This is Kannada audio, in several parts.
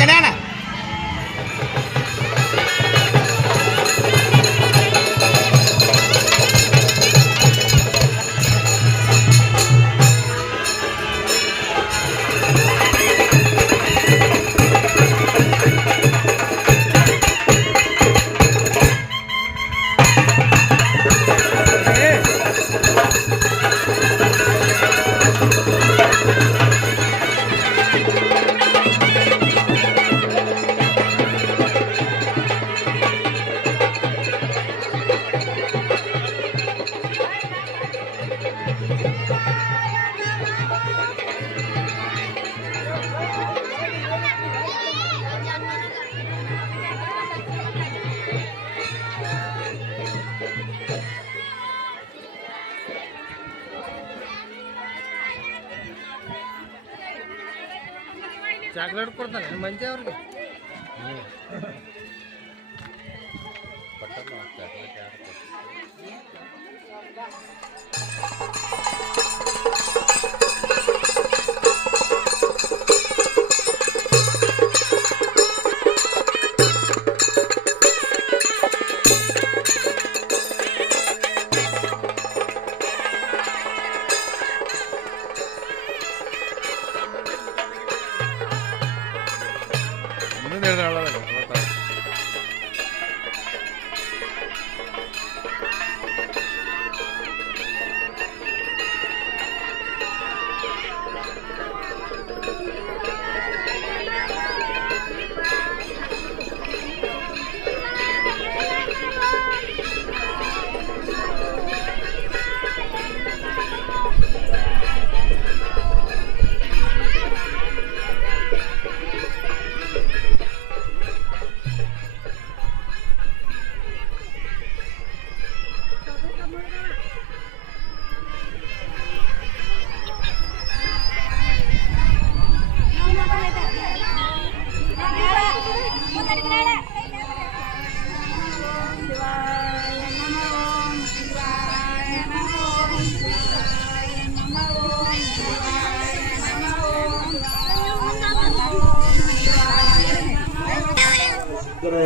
Kenana. ಚಾಕ್ಲೇಟ್ ಕೊಡ್ತಾನೆ ಮಂದಿ ಅವ್ರಿಗೆ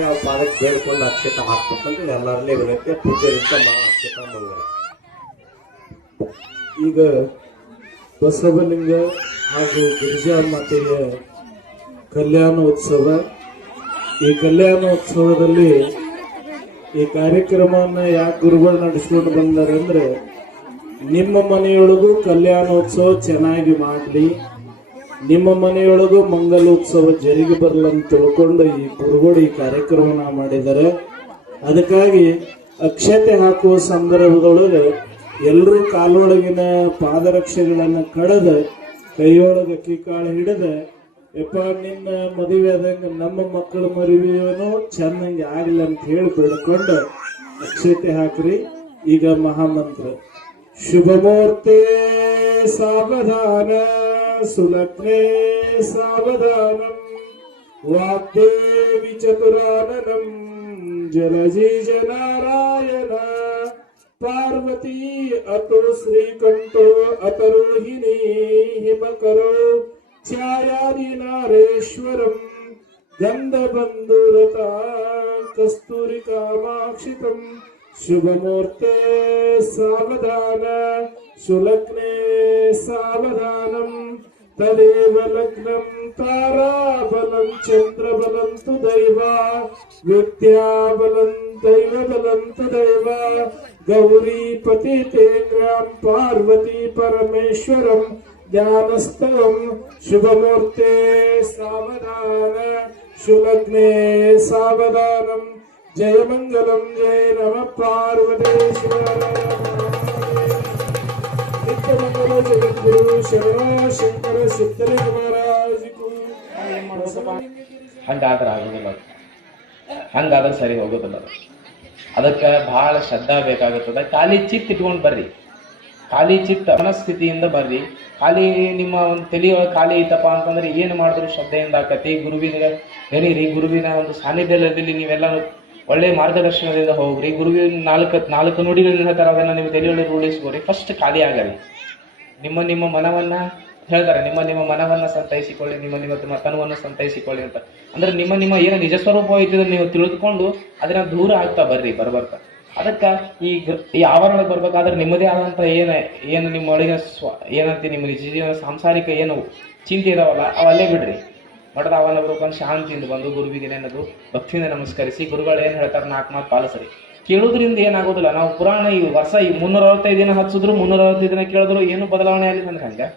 ಯಾವ ಪಾದಕ್ಕೆ ಬೇಡ್ಕೊಂಡು ಅಕ್ಷತ ಹಾಕ್ಬೇಕಂತ ಎಲ್ಲರಲ್ಲೇ ವಿನಂತಿ ಪೂಜೆಯಿಂದ ಅಕ್ಷತ ಮಂಗಲ. ಈಗ ಬಸವಲಿಂಗ ಹಾಗೂ ಗಿರಿಜಾ ಮಾತೆಯ ಕಲ್ಯಾಣೋತ್ಸವ ಈ ಕಲ್ಯಾಣೋತ್ಸವದಲ್ಲಿ ಈ ಕಾರ್ಯಕ್ರಮವನ್ನ ಯಾಕೆ ಗುರುಗಳು ನಡೆಸ್ಕೊಂಡು ಬಂದಾರೆ ಅಂದ್ರೆ ನಿಮ್ಮ ಮನೆಯೊಳಗೂ ಕಲ್ಯಾಣೋತ್ಸವ ಚೆನ್ನಾಗಿ ಮಾಡಲಿ, ನಿಮ್ಮ ಮನೆಯೊಳಗೂ ಮಂಗಲೋತ್ಸವ ಜರುಗಿ ಬರಲಂತ ತಿಳ್ಕೊಂಡು ಈ ಗುರುಗಳು ಈ ಕಾರ್ಯಕ್ರಮನ ಮಾಡಿದ್ದಾರೆ. ಅದಕ್ಕಾಗಿ ಅಕ್ಷತೆ ಹಾಕುವ ಸಂದರ್ಭದೊಳಗೆ ಎಲ್ಲರೂ ಕಾಲೊಳಗಿನ ಪಾದರಕ್ಷೆಗಳನ್ನು ಕಳೆದ ಕೈಯೊಳಗೆ ಅಕ್ಕಿಕಾಳು ಹಿಡಿದ ಯಪ್ಪ ನಿನ್ನ ಮದುವೆ ಆದಂಗ ನಮ್ಮ ಮಕ್ಕಳ ಮದುವೆನೂ ಚೆನ್ನಾಗಿ ಆಗಲಿ ಅಂತ ಹೇಳಿ ಬೇಡ್ಕೊಂಡು ಅಕ್ಷತೆ ಹಾಕ್ರಿ. ಈಗ ಮಹಾಮಂತ್ರ ಶುಭಮೂರ್ತೆ ಸಾವಧಾನ ಸುಲಗ್ನೆ ಸಾವಧಾನಂ ವಾಗ್ದೇವಿ ಚತುರಾನನಂ ಜಲಜೀಜ ನಾರಾಯಣ ಪಾರ್ವತಿ ಅತೋ ಶ್ರೀಕಂಠೋ ಅತರೋಹಿಣಿ ಹಿಮಕರೋ ಛಾಯಾದಿ ನಾರೇಶ್ವರಂ ಗಂಧಬಂಧುರತ ಕಸ್ತೂರಿ ಕಾಮಾಕ್ಷಿತಂ ಶುಭಮೂರ್ತೆ ಸಾವಧಾನ ಸುಲಗ್ನೆ ಸಾವಧಾನಂ ತದೇವ ಲಗ್ನಂ ತಾರಾಬಲಂ ಚಂದ್ರಬಲಂ ತು ದೈವ ವಿದ್ಯಾಬಲಂ ದೈವಬಲಂ ತು ದೈವ ಗೌರಿ ಪತಿತೆ ಗ್ರಾಂ ಪಾರ್ವತಿ ಪರಮೇಶ್ವರಂ ಜ್ಞಾನಸ್ತವಂ ಶುಭಮೂರ್ತೆ ಸಾವಧಾನ ಸುಲಗ್ನೆ ಸಾವಧಾನಂ ಜಯ ಮಂಗಲಂ ಜಯ ನಮ ಪಾರ್ವತೇಶ್ವರ ನಿತ್ಯಮಂಗಲ ಜಗದ್ಗುರು ಶರಣ ಶಂಕರ ಸಿದ್ಧಲಿಂಗ ಮಹಾರಾಜಗೂ. ಹಂಗಾದ್ರೆ ಆಗೋದಿಲ್ಲ, ಹಂಗಾದ್ರೆ ಸರಿ ಹೋಗೋದಿಲ್ಲ. ಅದಕ್ಕೆ ಬಹಳ ಶ್ರದ್ಧಾ ಬೇಕಾಗುತ್ತದೆ. ಖಾಲಿ ಚಿತ್ತ ಇಟ್ಕೊಂಡು ಬರ್ರಿ, ಖಾಲಿ ಚಿತ್ತ ಮನಸ್ಥಿತಿಯಿಂದ ಬರ್ರಿ. ಖಾಲಿ ನಿಮ್ಮ ಒಂದು ತಲೆಯೊಳಗೆ ಖಾಲಿ ಐತಪ್ಪ ಅಂತಂದ್ರೆ ಏನು ಮಾಡಿದ್ರು ಶ್ರದ್ಧೆಯಿಂದ ಆಕತಿ. ಗುರುವಿನ ನೆನೀರಿ, ಗುರುವಿನ ಒಂದು ಸಾನ್ನಿಧ್ಯದಲ್ಲಿ ನೀವೆಲ್ಲ ಒಳ್ಳೆ ಮಾರ್ಗದರ್ಶನದಿಂದ ಹೋಗ್ರಿ. ಗುರುವಿನ ನಾಲ್ಕು ನುಡಿಗಳನ್ನ ಹೇಳ್ತಾರೆ, ಅದನ್ನ ನೀವು ತಲೆಯೊಳಗೆ ರೂಢಿಸ್ಕೋರಿ. ಫಸ್ಟ್ ಖಾಲಿ ಆಗಲಿ. ನಿಮ್ಮ ಮನವನ್ನ ಹೇಳ್ತಾರೆ, ನಿಮ್ಮ ಮನವನ್ನ ಸಂತೈಸಿಕೊಳ್ಳಿ, ನಿಮ್ಮ ತನವನ್ನು ಸಂತೈಸಿಕೊಳ್ಳಿ ಅಂತ. ಅಂದ್ರೆ ನಿಮ್ಮ ಏನು ನಿಜ ಸ್ವರೂಪ ಐತಿದ್ರೆ ನೀವು ತಿಳಿದುಕೊಂಡು ಅದನ್ನ ದೂರ ಆಗ್ತಾ ಬರ್ರಿ ಬರ್ಬರ್ತಾ. ಅದಕ್ಕೆ ಈ ಆವರಣಕ್ಕೆ ಬರ್ಬೇಕಾದ್ರೆ ನಿಮ್ಮದೇ ಆದಂತ ಏನು ನಿಮ್ಮ ಒಳಗಿನ ಏನಂತ ನಿಮ್ಮ ನಿಜ ಜೀವನ ಸಾಂಸಾರಿಕ ಏನು ಚಿಂತೆ ಇದಾವಲ್ಲ ಅವಲ್ಲೇ ಬಿಡ್ರಿ. ಮಠದ ಅವನ ಬರ್ಕೊಂಡು ಶಾಂತಿಯಿಂದ ಬಂದು ಗುರುವಿಗೆ ಏನದು ಭಕ್ತಿಯಿಂದ ನಮಸ್ಕರಿಸಿ, ಗುರುಗಳು ಏನು ಹೇಳ್ತಾರೆ 4 ಮಾತು ಪಾಲಿಸ್ರಿ. ಕೇಳೋದ್ರಿಂದ ಏನಾಗೋದಿಲ್ಲ. ನಾವು ಪುರಾಣ ಈ ವರ್ಷ 365 ದಿನ ಹಚ್ಚಿದ್ರು 365 ದಿನ ಕೇಳಿದ್ರು ಏನು ಬದಲಾವಣೆ ಆಗಲಿಲ್ಲ ಅಂದ್ರೆ ಹಂಗೆ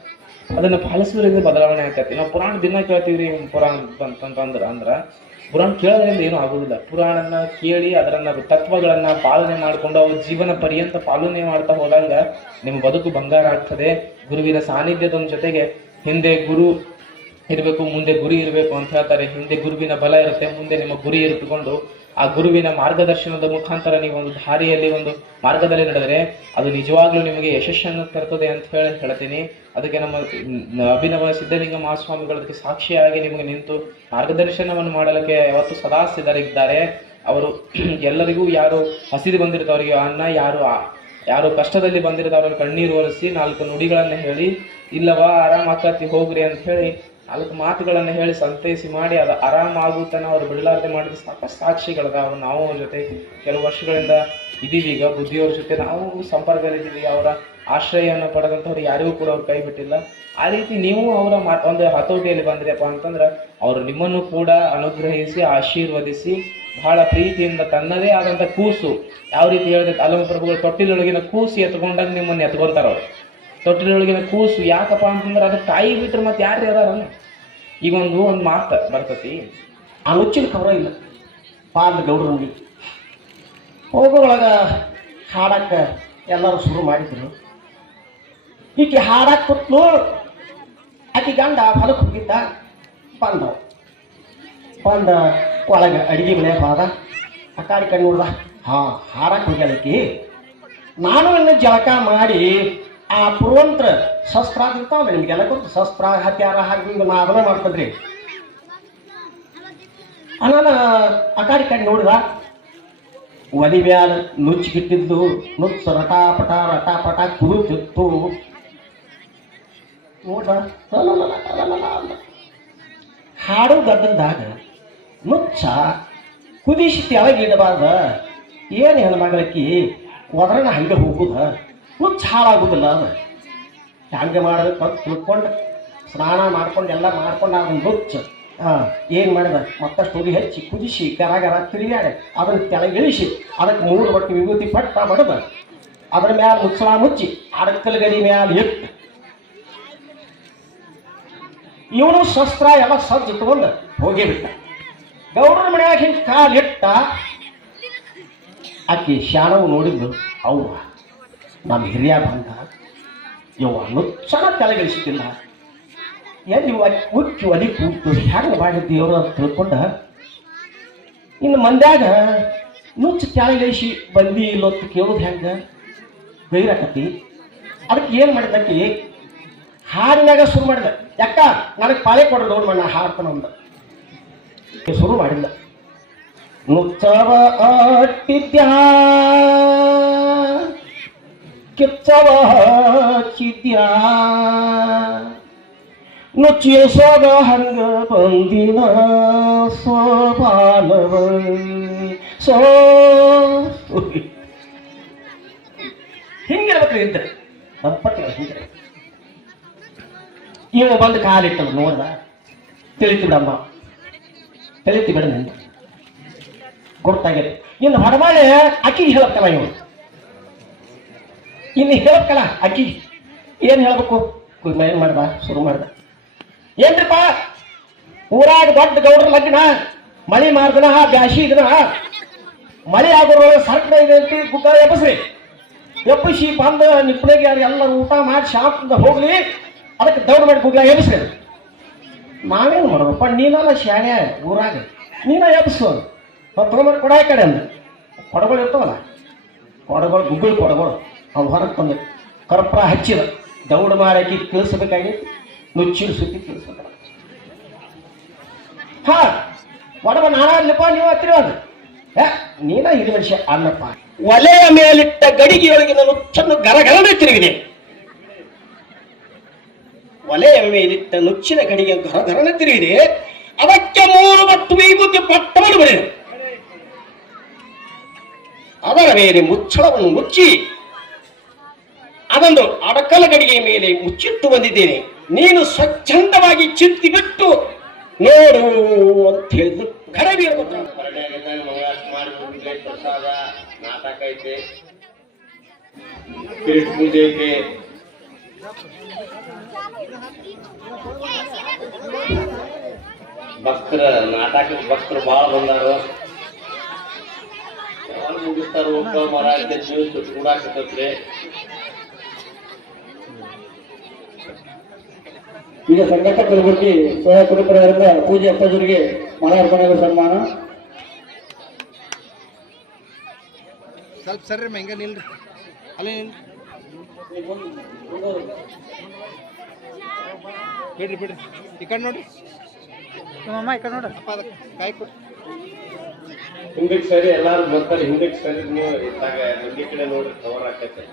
ಅದನ್ನ ಪಾಲಿಸೋದ್ರಿಂದ ಬದಲಾವಣೆ ಆಗ್ತೈತಿ. ನಾವು ಪುರಾಣ ದಿನ ಕೇಳ್ತೀವ್ರಿ, ಪುರಾಣ ಅಂದ್ರ ಪುರಾಣ ಕೇಳೋದ್ರಿಂದ ಏನೂ ಆಗೋದಿಲ್ಲ. ಪುರಾಣನ ಕೇಳಿ ಅದರನ್ನ ತತ್ವಗಳನ್ನ ಪಾಲನೆ ಮಾಡಿಕೊಂಡು ಅವ್ರ ಜೀವನ ಪರ್ಯಂತ ಪಾಲನೆ ಮಾಡ್ತಾ ಹೋದಾಗ ನಿಮ್ಮ ಬದುಕು ಬಂಗಾರ ಆಗ್ತದೆ. ಗುರುವಿನ ಸಾನ್ನಿಧ್ಯದ ಜೊತೆಗೆ ಹಿಂದೆ ಗುರು ಇರಬೇಕು, ಮುಂದೆ ಗುರಿ ಇರಬೇಕು ಅಂತ ಹೇಳ್ತಾರೆ. ಹಿಂದೆ ಗುರುವಿನ ಬಲ ಇರುತ್ತೆ, ಮುಂದೆ ನಿಮ್ಮ ಗುರಿ ಇಟ್ಟುಕೊಂಡು ಆ ಗುರುವಿನ ಮಾರ್ಗದರ್ಶನದ ಮುಖಾಂತರ ನೀವು ಒಂದು ದಾರಿಯಲ್ಲಿ ಒಂದು ಮಾರ್ಗದಲ್ಲಿ ನಡೆದರೆ ಅದು ನಿಜವಾಗ್ಲೂ ನಿಮಗೆ ಯಶಸ್ಸನ್ನು ತರ್ತದೆ ಅಂತ ಹೇಳ್ತೀನಿ. ಅದಕ್ಕೆ ನಮ್ಮ ಅಭಿನವ ಸಿದ್ಧಲಿಂಗ ಮಹಾಸ್ವಾಮಿಗಳದಕ್ಕೆ ಸಾಕ್ಷಿಯಾಗಿ ನಿಮಗೆ ನಿಂತು ಮಾರ್ಗದರ್ಶನವನ್ನು ಮಾಡಲಿಕ್ಕೆ ಯಾವತ್ತು ಸದಾ ಸಿದ್ಧರಿದ್ದಾರೆ. ಅವರು ಎಲ್ಲರಿಗೂ ಯಾರು ಹಸಿದು ಬಂದಿರ್ತಾವ್ರಿಗೆ ಅನ್ನ, ಯಾರು ಕಷ್ಟದಲ್ಲಿ ಬಂದಿರ್ತಾವ್ರಿಗೆ ಕಣ್ಣೀರು ಒರೆಸಿ 4 ನುಡಿಗಳನ್ನು ಹೇಳಿ ಇಲ್ಲವಾ ಆರಾಮಾಕತಿ ಹೋಗ್ರಿ ಅಂತ ಹೇಳಿ 4 ಮಾತುಗಳನ್ನು ಹೇಳಿ ಸಂತೈಸಿ ಮಾಡಿ ಅದು ಆರಾಮಾಗುತ್ತಾನೆ ಅವ್ರು ಬಿಡಲಾರ್ದೆ ಮಾಡಿದ ಸಾಕಷ್ಟು ಸಾಕ್ಷಿಗಳದಾವ. ನಾವು ಅವ್ರ ಜೊತೆ ಕೆಲವು ವರ್ಷಗಳಿಂದ ಇದೀವಿ. ಈಗ ಬುದ್ಧಿಯವ್ರ ಜೊತೆ ನಾವು ಸಂಪರ್ಕದಲ್ಲಿದ್ದೀವಿ. ಅವರ ಆಶ್ರಯವನ್ನು ಪಡೆದಂಥವ್ರು ಯಾರಿಗೂ ಕೂಡ ಅವ್ರು ಕೈ ಬಿಟ್ಟಿಲ್ಲ. ಆ ರೀತಿ ನೀವು ಅವರ ಒಂದು ಹತೋಟಿಯಲ್ಲಿ ಬಂದ್ರಪ್ಪ ಅಂತಂದ್ರೆ ಅವರು ನಿಮ್ಮನ್ನು ಕೂಡ ಅನುಗ್ರಹಿಸಿ ಆಶೀರ್ವದಿಸಿ ಬಹಳ ಪ್ರೀತಿಯಿಂದ ತನ್ನದೇ ಆದಂಥ ಕೂಸು, ಯಾವ ರೀತಿ ಹೇಳಿದ್ರೆ ಅಲ್ಲಮ ಪ್ರಭುಗಳು ತೊಟ್ಟಿಲೊಳಗಿನ ಕೂಸು ಎತ್ಕೊಂಡಾಗ ನಿಮ್ಮನ್ನು ಎತ್ಕೊಂತಾರ. ಅವ್ರು ತೊಟ್ಟಿಲೊಳಗಿನ ಕೂಸು ಯಾಕಪ್ಪ ಅಂತಂದ್ರೆ ಅದು ತಾಯಿ ಬಿಟ್ರೆ ಮತ್ತೆ ಯಾರು ಯಾರಲ್ಲ. ಈಗ ಒಂದು ಮಾತು ಬರ್ತತಿ, ಆ ಮುಚ್ಚಿನ ಕವರ ಇಲ್ಲ ಪಾದ ಗೌಡ್ರಂಗಿ ಹೋಗೋಳಗ ಹಾಡಕ್ಕೆ ಎಲ್ಲರೂ ಶುರು ಮಾಡಿದ್ರು. ಈಕೆ ಹಾಡಕ್ಕೆ ಕೂತ್ಲು, ಆಕೆ ಗಂಡ ಹೊಲಕ್ಕೆ ಹೋಗಿದ್ದ. ಬಂದ ಒಳಗೆ ಅಡಿಗೆ ಮನೆ ಹೋದ. ಅಕ್ಕಾಡಿ ಕಣ್ಣು ನೋಡ್ದ, ಹಾಡಕ್ಕೆ ಹೋಗ್ಯಾಳಕಿ. ನಾನು ಇನ್ನು ಜಳಕ ಮಾಡಿ ಆ ಪುರುವಂತ್ರ ಶಸ್ತ್ರ ಇರ್ತಾವಲ್ಲ ನಿಮಗೆಲ್ಲ ಗೊತ್ತು, ಶಸ್ತ್ರ ಹತ್ಯಾರ ಹಾಗೆ ನಾ ಅದನ್ನ ಮಾಡ್ತದ್ರಿ. ನಾನು ಅಕಾಡಿ ಕಣ್ಣು ನೋಡಿದ, ಒಲಿ ಮ್ಯಾಲ ನುಚ್ಚಿಗಿಟ್ಟಿದ್ದು ನುಚ್ಚ ರಟಾಪಟ ಕುರುತಿತ್ತು. ನೋಡ್ರ ಹಾಡು ಗದ್ದಲ್ದಾಗ ನುಚ್ಚ ಕುದಿಸಿ ತೆಳಗಿಡಬಾರ್ದ. ಏನು ಹೆಣ್ಮಗಳಕ್ಕಿ ಒದರಣ ಹಂಗೆ ಹೋಗುದ, ನುಚ್ಚ ಹಾಳಾಗುದಿಲ್ಲ. ಅದು ಹಂಗೆ ಮಾಡೋದಕ್ಕೆ ತಿಳ್ಕೊಂಡು ಸ್ನಾನ ಮಾಡ್ಕೊಂಡು ಎಲ್ಲ ಮಾಡ್ಕೊಂಡು ಅದನ್ನ ನುಚ್ಚ ಏನ್ ಮಾಡಿದ ಮತ್ತಷ್ಟು ಉರಿ ಹಚ್ಚಿ ಕುದಿಸಿ ಗರ ಗರ ತಿರುಗಾಡಿ ಅದನ್ನ ಕೆಳಗಿಳಿಸಿ ಅದಕ್ಕೆ 3 ಬಟ್ಟು ವಿಭೂತಿ ಪಟ್ಟ ಬಡದ ಅದ್ರ ಮ್ಯಾಲ ಮುಚ್ಚಳ ಮುಚ್ಚಿ ಅಡಕಲ್ ಗಡಿ ಮ್ಯಾಲ ಇಟ್ಟು ಇವನು ಶಸ್ತ್ರ ಎಲ್ಲ ಸಜ್ಜು ತಗೊಂಡು ಹೋಗಿಬಿಟ್ಟ. ಗೌಡರ ಮನ್ಯಾಗ ಹಿಂಗೆ ಕಾಲಿಟ್ಟ ಆಕಿ ಶಾಣವು ನೋಡಿದ್ದು ಅವ್ವ ನಮ್ಮ ಹಿರಿಯ ಬಂದ ಯವ್ವ ನುಚ್ಚನ ಕೆಳಗಿಳಿಸಿದ್ದಿಲ್ಲ ಎಲ್ಲಿ ಉಕ್ಕಿ ಒಲಿ ಕೂತು ಹೆಂಗೆ ಮಾಡಿದ್ದು ದೇವರು ಅಂತ ತಿಳ್ಕೊಂಡ ಇನ್ನು ಮಂದ್ಯಾಗ ನುಚ್ಚು ಕೆಳಗಿಳಿಸಿ ಬಂದಿ ಇಲ್ಲೊತ್ತು ಕೇಳೋದು ಹೆಂಗೆ ಬೈರಾಕತಿ. ಅದಕ್ಕೆ ಏನು ಮಾಡಿದ್ದಕ್ಕಿ ಹಾಡಿನಾಗ ಶುರು ಮಾಡಿದ. ಯಾಕ ನನಗೆ ಪಾಳೆ ಕೊಡ್ರಿ ನೋಡ್ ಮಣ್ಣ ಹಾಡ್ತಾನ ಅಂದ. ಶುರು ಮಾಡಿಲ್ಲ. ನುಚ್ಚವ ಅಟ್ಟಿದ್ಯಾ ಕಿಚ್ಚವ ಹಚ್ಚಿದ್ಯಾ ನುಚ್ಚಿಸೋದ ಹಂಗ ಬಂದಿನ ಸೋಪಾನವ ಸೋ ಹಿಂಗಿರ್ಬೇಕ್ರಿ ಇದ್ರೆ ದಂಪತಿಗಳು ಹಿಂಗೆ. ಇವ ಬಂದು ಕಾಲಿಟ್ಟರು ನೋಡ್ದ ತಿಳಿತು ಬಿಡಮ್ಮ ತಿಳಿತು ಬಿಡ ನಿಂದ ಗೊತ್ತಾಗಿದೆ. ಇನ್ನು ಹೊರಮಾಳೆ ಅಕ್ಕಿಗೆ ಹೇಳಕ್ಕಲ್ಲ ಇವನು. ಇನ್ನು ಹೇಳಕ್ಕಲ್ಲ ಅಕ್ಕಿ ಏನು ಹೇಳ್ಬೇಕು ಏನ್ ಮಾಡ್ದ ಶುರು ಮಾಡ್ದ. ಏನ್ರಿಪ್ಪ ಊರಾಗ ದೊಡ್ಡ ಗೌಡ್ರ ಲಗ್ನ ಮಳಿ ಮಾರ್ದನ ಬ್ಯಾಸಿ ಇದನ ಮಳಿ ಆಗೋರು ಸರ್ಕಡ ಇದೆ ಅಂತ ಗುಡ್ಡ ಎಬ್ಬಸ್ರಿ ಎಬ್ಬಿಸಿ ಬಂದ ನಿಪ್ಪಳಿಗೆ ಎಲ್ಲ ಊಟ ಮಾಡಿ ಶಾಂತದಿಂದ ಹೋಗ್ಲಿ ಅದಕ್ಕೆ ದೌಡ್ ಮಾಡಿ ಗುಗ್ಲ ಎಬ್ಸ್ರಿ. ನಾವೇನು ಮಾಡೋದಪ್ಪ ನೀನಲ್ಲ ಶಾಣೆ ಊರಾಗ ನೀನ ಎಬ್ಸು ತೊಗೊಂಬರ್ ಕೊಡ ಕಡೆ ಅಂದ. ಕೊಡಗಳು ಇರ್ತಾವಲ್ಲ ಕೊಡಗಳು ಗುಗ್ಗಳು ಕೊಡಗಳು ಅವ್ನು ಹೊರಗೆ ಬಂದು ಕರ್ಪೂರ ಹಚ್ಚಿದ ದೌಡ್ ಮಾರಾಕಿ ತಿಳಿಸ್ಬೇಕಾಗಿ ನುಚ್ಚಿನ ಸುತ್ತಿ ತಿಳಿಸ್ಬೇಕ. ಹಾ ಒಡವ ನಾನಾಗ್ಲಿಪ್ಪ ನೀವು ಹತ್ತಿರ ಅದು ನೀನ ಇದು ಮನುಷ್ಯ ಅನ್ನಪ್ಪ. ಒಲೆಯ ಮೇಲಿಟ್ಟ ಗಡಿಗೆಯೊಳಗಿನ ನುಚ್ಚನ್ನು ಗರಗರನೆ ತಿರುಗಿದೆ. ಒಲೆಯ ಮೇಲಿಟ್ಟ ನುಚ್ಚಿನ ಗಡಿಗೆ ಗರಗರನೆ ತಿರುಗಿದೆ. ಅದಕ್ಕೆ 3 ಬಟ್ಟು ವಿಭೂತಿ ಪಟ್ಟವನ್ನು ಬರೆದು ಅದರ ಮೇಲೆ ಮುಚ್ಚಳವನ್ನು ಮುಚ್ಚಿ ಅದೊಂದು ಅಡಕಲ ಗಡಿಗೆ ಮೇಲೆ ಮುಚ್ಚಿಟ್ಟು ಬಂದಿದ್ದೇನೆ. ನೀನು ಸ್ವಚ್ಛಂದವಾಗಿ ಚಿತ್ತಿ ಬಿಟ್ಟು ನೋಡು ಅಂತ ಹೇಳಿದ್ರು. ಘರವೀರ ಪ್ರಸಾದ ನಾಟಕ ಐತೆ ಪೂಜೆ ಐತೆ ಭಕ್ತರ ನಾಟಕ ಭಕ್ತರು ಬಾಳ ಬಂದಾರು ಯಾವಾಗ ಮುಗಿಸ್ತಾರ ಒಬ್ಬ ಮರ ಜ್ಯೂಸ್ ಕೂಡಾಕತ್ರಿ. ಈಗ ಸಂಘಟಕರ ಬಗ್ಗೆ ಸಹಕುಟುಂಬರಿಂದ ಪೂಜೆ ಅಪ್ಪಾಜರಿಗೆ ಮಾಲಾರ್ಪಣೆಗಳ ಸನ್ಮಾನ. ಸ್ವಲ್ಪ ಸರ್ರಿ ಹೆಂಗ ನಿಲ್ರಿ ಅಲ್ಲೇ ಬಿಡ್ರಿ ಬಿಡ್ರಿ ಈ ಕಡೆ ನೋಡ್ರಿ ನಮ್ಮಮ್ಮ ಈ ಕಡೆ ನೋಡ್ರಿ ಅಪ್ಪ ಅದಕ್ಕೆ ಕಾಯಿ ಕೊಡ್ರಿ. ಹಿಂದಕ್ಕೆ ಸರಿ ಎಲ್ಲಾರು ಬರ್ತಾರೆ. ಹಿಂದಕ್ಕೆ ಸರಿ ನೀವು ಇದ್ದಾಗ ಮುಂದೆ ಕಡೆ ನೋಡ್ರಿ ಕವರ್ ಹಾಕತ್ತೆ.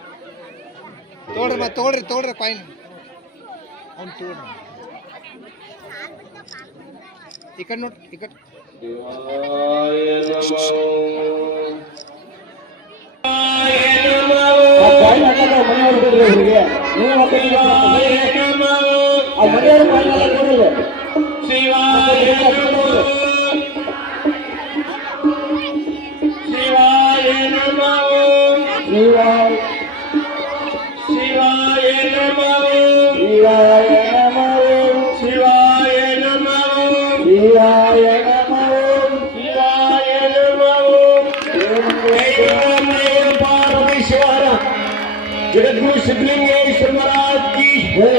ತಗೊಳ್ರಿ ಮತ್ತೆ ತಗೊಳ್ರಿ ಕಾಯಿನ್ ಅವ್ನು ತಗೊಳ್ರಿ. ಈ ಕಡೆ ನೋಡ್ರಿ ಈ ಕಡೆ जगद्गुरु सिद्धलिंगेश्वर महाराज की जय,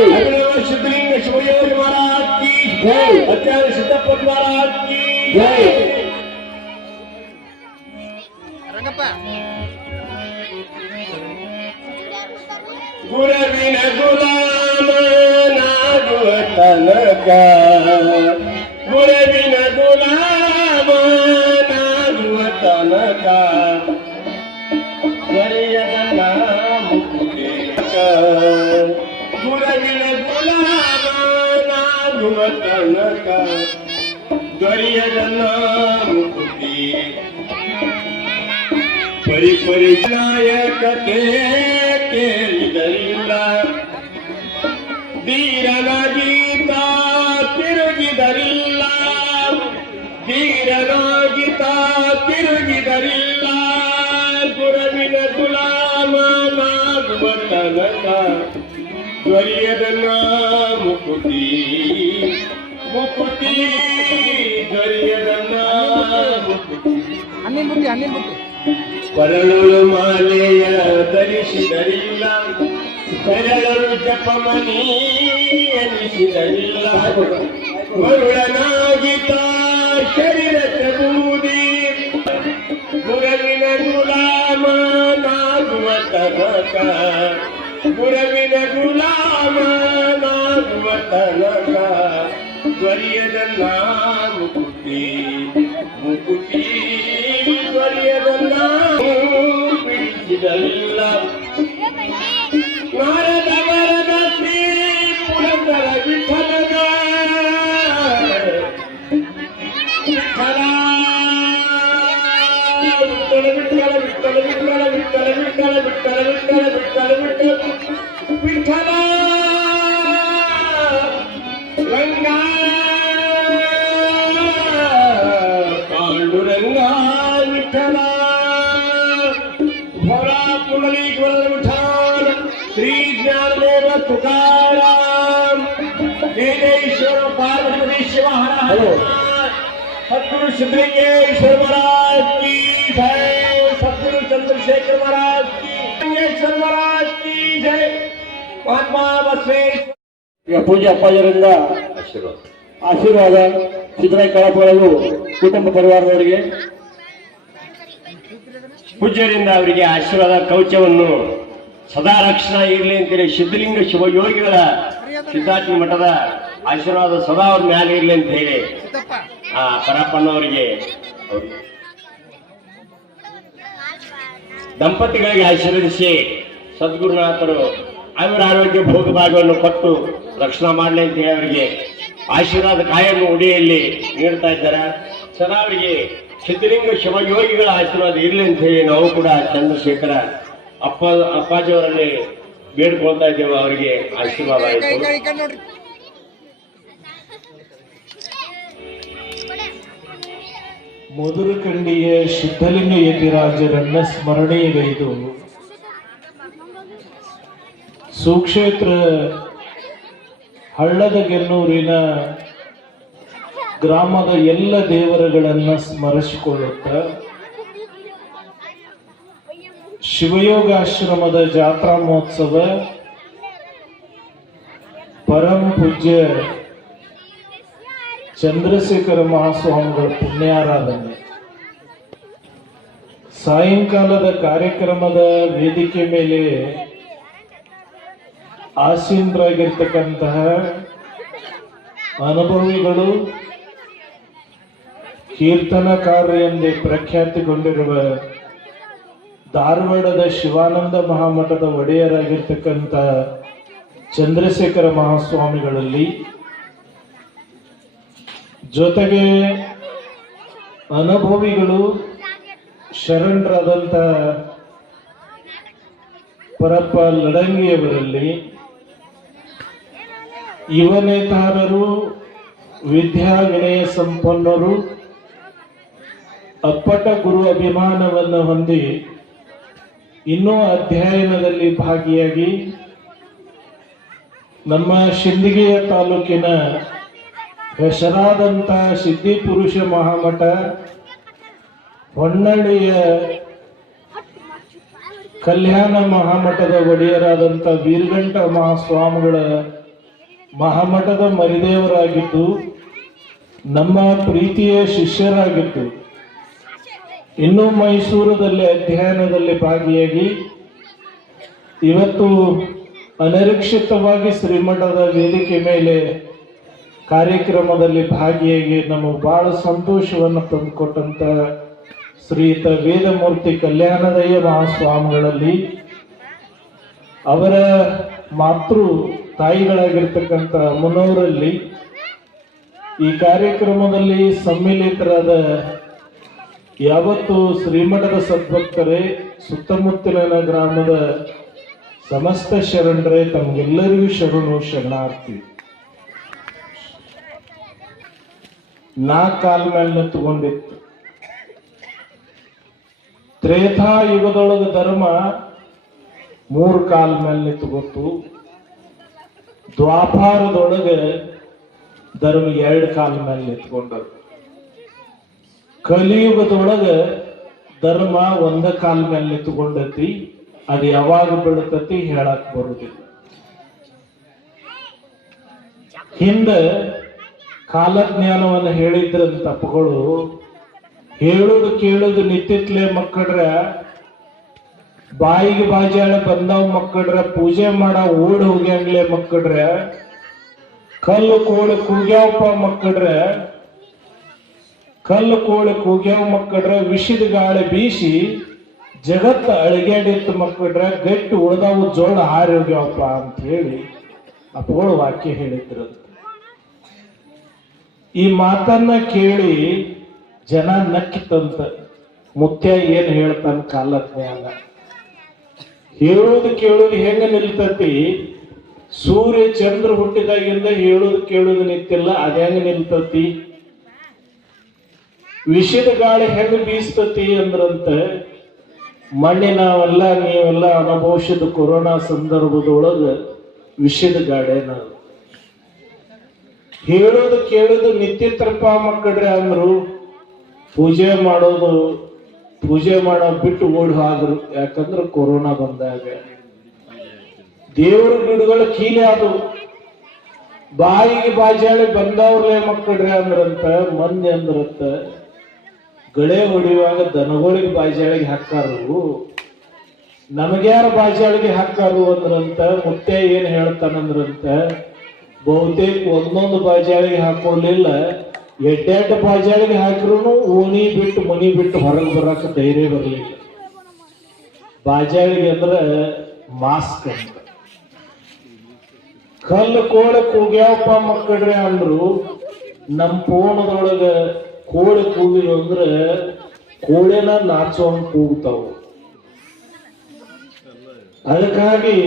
सिद्धलिंग शिवयोग महाराज की जय, आचार्य सिद्धपत महाराज की जय. ರಂಗಪ್ಪ ಗುರುವಿನ ಗುಲಾಮ ನಾಗುವ ತನಕ, ಗುರುವಿನ ಗುಲಾಮ ನಾಗುವ ತನಕ ದೊರೆಯದ ಮುಕ್ತಿ. ಗುರುವಿನ ಗುಲಾಮ ನಾಗುವ ತನಕ ದೊರೆಯದ ಮುಕ್ತಿ. ಪರಿಪರಿನಾಯಕತೆ ಕೇಳಿದರಿಲ್ಲ, ಧೀರನ ಗೀತ ತಿರುಗಿದರಿಲ್ಲ. ತಿರುಗಿದರಿಲ್ಲ ಗುರುವಿನ ಗುಲಾಮನಾಗುವ ತನಕ ದೊರೆಯದನ್ನ ಮುಕುತಿ ಮುಕುತಿ ದೊರೆಯದನ್ನ ಮುಕುತಿ ಹಣ್ಣಿನ ಬುತ್ತಿ ಕೊರಳು ಮಾಲೆಯ ಧರಿಸಿದರಿಲ್ಲ ಬೆರಳು ಜಪಮನಿ ಎನಿಸಿದರಿಲ್ಲ ಮರುಳನಾಗಿತ ಶರೀರಕ್ಕೆ ಬೂದಿ ಗುರುವಿನ ಗುಲಾಮನಾಗುವ ತನಕ ಗುರುವಿನ ಗುಲಾಮನಾಗುವ ತನಕ ದೊರೆಯದನ್ನ ಮುಕುತಿ ಮುಕುತಿ ದೊರೆಯದನ್ನ ಬಿಡಿಸಿದಲಿಲ್ಲ ನಾರದ ವರದ ಶ್ರೀ ಪುರಂದರ ವಿಠಲನ ವಿಠಲ ವಿಠಲ ವಿಠಲ ವಿಠಲ ವಿಠಲ ವಿಠಲ ವಿಠಲ ವಿಠಲ ವಿಠಲ ವಿಠಲ ವಿಠಲ ರಂಗ ಪಾಂಡುರಂಗ ವಿಠಲ भोरा पुंडलिक वरद विठाल श्री ज्ञानदेव तुकाराम जयेश्वर पार्वती शिव हर हर सद्गुरु सिद्धलिंगेश्वर महाराज की जय सद्गुरु चंद्रशेखर महाराज की लिंगेश्वर महाराज की जय महात्मा बसवेश्वर ಈಗ ಪೂಜ್ಯ ಅಪ್ಪಾಜರಿಂದ ಆಶೀರ್ವಾದ ಸಿದ್ದರಾಯ ಕಳಪಗಳು ಕುಟುಂಬ ಪರಿವಾರದವರಿಗೆ ಪೂಜ್ಯರಿಂದ ಅವರಿಗೆ ಆಶೀರ್ವಾದ ಕವಚವನ್ನು ಸದಾ ರಕ್ಷಣಾ ಇರಲಿ ಅಂತೇಳಿ ಸಿದ್ಧಲಿಂಗ ಶಿವಯೋಗಿಗಳ ಸಿದ್ಧಾರ್ಥಿ ಮಠದ ಆಶೀರ್ವಾದ ಸದಾ ಅವ್ರ ಮ್ಯಾಲೆ ಇರಲಿ ಅಂತ ಹೇಳಿ ಆ ಪರಪ್ಪನವರಿಗೆ ದಂಪತಿಗಳಿಗೆ ಆಶೀರ್ವದಿಸಿ ಸದ್ಗುರುನಾಥರು ಅವರ ಆರೋಗ್ಯ ಭೋಗ ಭಾಗವನ್ನು ಕೊಟ್ಟು ರಕ್ಷಣಾ ಮಾಡಲಿ ಅಂತ ಹೇಳಿ ಅವರಿಗೆ ಆಶೀರ್ವಾದ ಕಾಯಂ ಉಡಿಯಲ್ಲಿ ನೀಡ್ತಾ ಇದ್ದಾರೆ. ಸದಾ ಅವರಿಗೆ ಸಿದ್ಧಲಿಂಗ ಶಿವಯೋಗಿಗಳ ಆಶೀರ್ವಾದ ಇರಲಿ ಅಂತ ಹೇಳಿ ನಾವು ಕೂಡ ಚಂದ್ರಶೇಖರ ಅಪ್ಪಾಜಿಯವರಲ್ಲಿ ಬೇಡ್ಕೊಳ್ತಾ ಇದ್ದೇವೆ. ಅವರಿಗೆ ಆಶೀರ್ವಾದ ಆಯಿತು. ಮಧುರಕಂಡಿಯ ಸಿದ್ಧಲಿಂಗ ಯತಿರಾಜರನ್ನ ಸ್ಮರಣೆಗೈದು ಸುಕ್ಷೇತ್ರ ಹಳ್ಳದ ಗೆನ್ನೂರಿನ ಗ್ರಾಮದ ಎಲ್ಲ ದೇವರುಗಳನ್ನ ಸ್ಮರಿಸಿಕೊಳ್ಳುತ್ತ ಶಿವಯೋಗಾಶ್ರಮದ ಜಾತ್ರಾ ಮಹೋತ್ಸವ ಪರಮ ಪೂಜ್ಯ ಚಂದ್ರಶೇಖರ ಮಹಾಸ್ವಾಮಿಗಳ ಪುಣ್ಯಾರಾಧನೆ ಸಾಯಂಕಾಲದ ಕಾರ್ಯಕ್ರಮದ ವೇದಿಕೆ ಮೇಲೆ ಆಸೀನರಾಗಿರ್ತಕ್ಕಂತಹ ಅನುಭವಿಗಳು ಕೀರ್ತನಕಾರ ಎಂದೇ ಪ್ರಖ್ಯಾತಿಗೊಂಡಿರುವ ಧಾರವಾಡದ ಶಿವಾನಂದ ಮಹಾಮಠದ ಒಡೆಯರಾಗಿರ್ತಕ್ಕಂಥ ಚಂದ್ರಶೇಖರ ಮಹಾಸ್ವಾಮಿಗಳಲ್ಲಿ ಜೊತೆಗೆ ಅನುಭವಿಗಳು ಶರಣರಾದಂಥ ಪರಪ್ಪ ಲಡಂಗಿಯವರಲ್ಲಿ ಯುವನೇತಾರರು ವಿದ್ಯಾ ವಿನಯ ಸಂಪನ್ನರು ಅಪ್ಪಟ ಗುರು ಅಭಿಮಾನವನ್ನು ಹೊಂದಿ ಇನ್ನೂ ಅಧ್ಯಯನದಲ್ಲಿ ಭಾಗಿಯಾಗಿ ನಮ್ಮ ಶಿಂದಗಿಯ ತಾಲೂಕಿನ ಹೆಸರಾದಂಥ ಸಿದ್ಧಿಪುರುಷ ಮಹಾಮಠ ಹೊನ್ನಳ್ಳಿಯ ಕಲ್ಯಾಣ ಮಹಾಮಠದ ಒಡೆಯರಾದಂಥ ವೀರಗಂಟ ಮಹಾಸ್ವಾಮಿಗಳ ಮಹಾಮಠದ ಮರಿದೇವರಾಗಿದ್ದು ನಮ್ಮ ಪ್ರೀತಿಯ ಶಿಷ್ಯರಾಗಿದ್ದು ಇನ್ನೂ ಮೈಸೂರದಲ್ಲಿ ಅಧ್ಯಯನದಲ್ಲಿ ಭಾಗಿಯಾಗಿ ಇವತ್ತು ಅನಿರೀಕ್ಷಿತವಾಗಿ ಶ್ರೀಮಠದ ವೇದಿಕೆ ಮೇಲೆ ಕಾರ್ಯಕ್ರಮದಲ್ಲಿ ಭಾಗಿಯಾಗಿ ನಮಗೆ ಬಹಳ ಸಂತೋಷವನ್ನು ತಂದುಕೊಟ್ಟಂತ ಶ್ರೀಯುತ ವೇದಮೂರ್ತಿ ಕಲ್ಯಾಣದಯ್ಯ ಮಹಾಸ್ವಾಮಿಗಳಲ್ಲಿ ಅವರ ಮಾತೃ ತಾಯಿಗಳಾಗಿರ್ತಕ್ಕಂಥ ಅಮ್ಮನವರಲ್ಲಿ ಈ ಕಾರ್ಯಕ್ರಮದಲ್ಲಿ ಸಮ್ಮಿಲಿತರಾದ ಯಾವತ್ತು ಶ್ರೀಮಠದ ಸದ್ಭಕ್ತರೇ ಸುತ್ತಮುತ್ತಲಿನ ಗ್ರಾಮದ ಸಮಸ್ತ ಶರಣರೇ ತಮಗೆಲ್ಲರಿಗೂ ಶರಣು ಶರಣಾರ್ಥಿ. ನಾ ಕಾಲ ಮೇಲೆ ತಗೊಂಡಿತ್ತು ತ್ರೇತಾ ಯುಗದೊಳಗ ಧರ್ಮ 3 ಕಾಲ ಮೇಲೆ ನಿಂತುಕೊತು. ದ್ವಾಪಾರದೊಳಗೆ ಧರ್ಮ 2 ಕಾಲ ಮೇಲೆ ನಿಂತ್ಕೊಂಡರು. ಕಲಿಯುಗದೊಳಗೆ ಧರ್ಮ 1 ಕಾಲ ಮೇಲೆ ನಿಂತ್ಕೊಂಡತಿ. ಅದು ಯಾವಾಗ ಬೀಳ್ತತಿ ಹೇಳಕ್ ಬರುದಿಲ್ಲ. ಹಿಂದೆ ಕಾಲಜ್ಞಾನವನ್ನು ಹೇಳಿದ್ರಂತ ತಪ್ಪುಗಳು ಹೇಳುದು ಕೇಳುದು ನಿಂತಿತ್ಲೆ ಮಕ್ಕಳ್ರ, ಬಾಯಿಗೆ ಬಾಜಾಳೆ ಬಂದವ್ ಮಕ್ಕಳ್ರ, ಪೂಜೆ ಮಾಡ ಓಡ್ ಹೋಗ್ಯಾಂಗ್ಲೆ ಮಕ್ಕಳ್ರ, ಕಲ್ಲು ಕೋಳಿ ಕೂಗ್ಯಾವಪ್ಪ ಮಕ್ಕಳ್ರ, ಕಲ್ಲು ಕೋಳಿ ಕೂಗ್ಯಾವ ಮಕ್ಕಳ್ರ, ವಿಷದ ಗಾಳಿ ಬೀಸಿ ಜಗತ್ತ ಅಳಿಗ್ಯಾಡಿತ್ತು ಮಕ್ಕಳ್ರ, ಗಟ್ಟಿ ಉಳ್ದಾವು ಜೋಳ ಹಾರಿ ಹೋಗ್ಯಾವಪ್ಪ ಅಂತ ಹೇಳಿ ಅಪ್ಪಗಳು ವಾಕ್ಯ ಹೇಳಿದ್ರಂತ. ಈ ಮಾತನ್ನ ಕೇಳಿ ಜನ ನಕ್ಕಿತಂತ. ಮುತ್ಯ ಏನ್ ಹೇಳ್ತಾನ ಕಾಲಜ್ಞಾನ. ಹೇಳೋದು ಕೇಳೋದು ಹೆಂಗ ನಿಲ್ತತಿ? ಸೂರ್ಯ ಚಂದ್ರ ಹುಟ್ಟಿದಾಗಿಂದ ಹೇಳೋದು ಕೇಳೋದು ನಿಂತಿಲ್ಲ, ಅದ್ಯಾಂಗ ನಿಲ್ತತಿ? ವಿಷದ ಗಾಳಿ ಹೆಂಗ ಬೀಸ್ತತಿ ಅಂದ್ರಂತ, ಮೊನ್ನೆ ನಾವೆಲ್ಲ ನೀವೆಲ್ಲ ಅನುಭವಿಸಿದ ಕೊರೋನಾ ಸಂದರ್ಭದೊಳಗ ವಿಷದ ಗಾಳಿ ನಾವು ಹೇಳೋದು ಕೇಳೋದು ನಿತ್ಯತ್ರಪ್ಪ ಮಕ್ಕಳ್ರೆ ಅಂದ್ರು. ಪೂಜೆ ಮಾಡೋ ಬಿಟ್ಟು ಓಡಿ ಹೋದ್ರು. ಯಾಕಂದ್ರೆ ಕೊರೋನಾ ಬಂದಾಗ ದೇವ್ರ ಗಿಡಗಳು ಕೀಲೆ ಆದವು. ಬಾಯಿಗೆ ಬಾಜಾಳಿ ಬಂದವ್ರಲ್ಲೇ ಮಕ್ಕಳ್ರೆ ಅಂದ್ರಂತ. ಮಂದಿ ಅಂದ್ರಂತ ಗಳೆ ಹೊಡಿಯುವಾಗ ದನಗಳಿಗೆ ಬಾಜಾಳಿಗೆ ಹಾಕಾರು, ನಮಗ್ಯಾರ ಬಾಜಾಳಿಗೆ ಹಾಕಾರು ಅಂದ್ರಂತ. ಮುತ್ತೆ ಏನ್ ಹೇಳ್ತಾನಂದ್ರಂತ, ಬಹುತೇಕ ಒಂದೊಂದು ಬಾಜಾಳಿಗೆ ಹಾಕೊಳ್ಳಿಲ್ಲ, ಎಡ್ಡೆಡ್ಡ ಬಾಜಾಳಿಗೆ ಹಾಕಿದ್ರು ಓಣಿ ಬಿಟ್ಟು ಮನಿ ಬಿಟ್ಟು ಹೊರಗೆ ಬರಾಕ ಧೈರ್ಯ ಬರಲಿಲ್ಲ. ಬಾಜಾಳಿಗೆ ಅಂದ್ರೆ ಮಾಸ್ಕ್ ಅಂತ. ಕಲ್ಲು ಕೋಳಿ ಕೂಗ್ಯಾವಪ್ಪ ಮಕ್ಕಳ್ರೆ ಅಂದ್ರು. ನಮ್ಮ ಪೋಣದೊಳಗ ಕೋಳಿ ಕೂಗಿರು ಅಂದ್ರೆ ಕೋಳಿನ ನಾಚೋಂಗ್ ಕೂಗ್ತಾವು. ಅದಕ್ಕಾಗಿ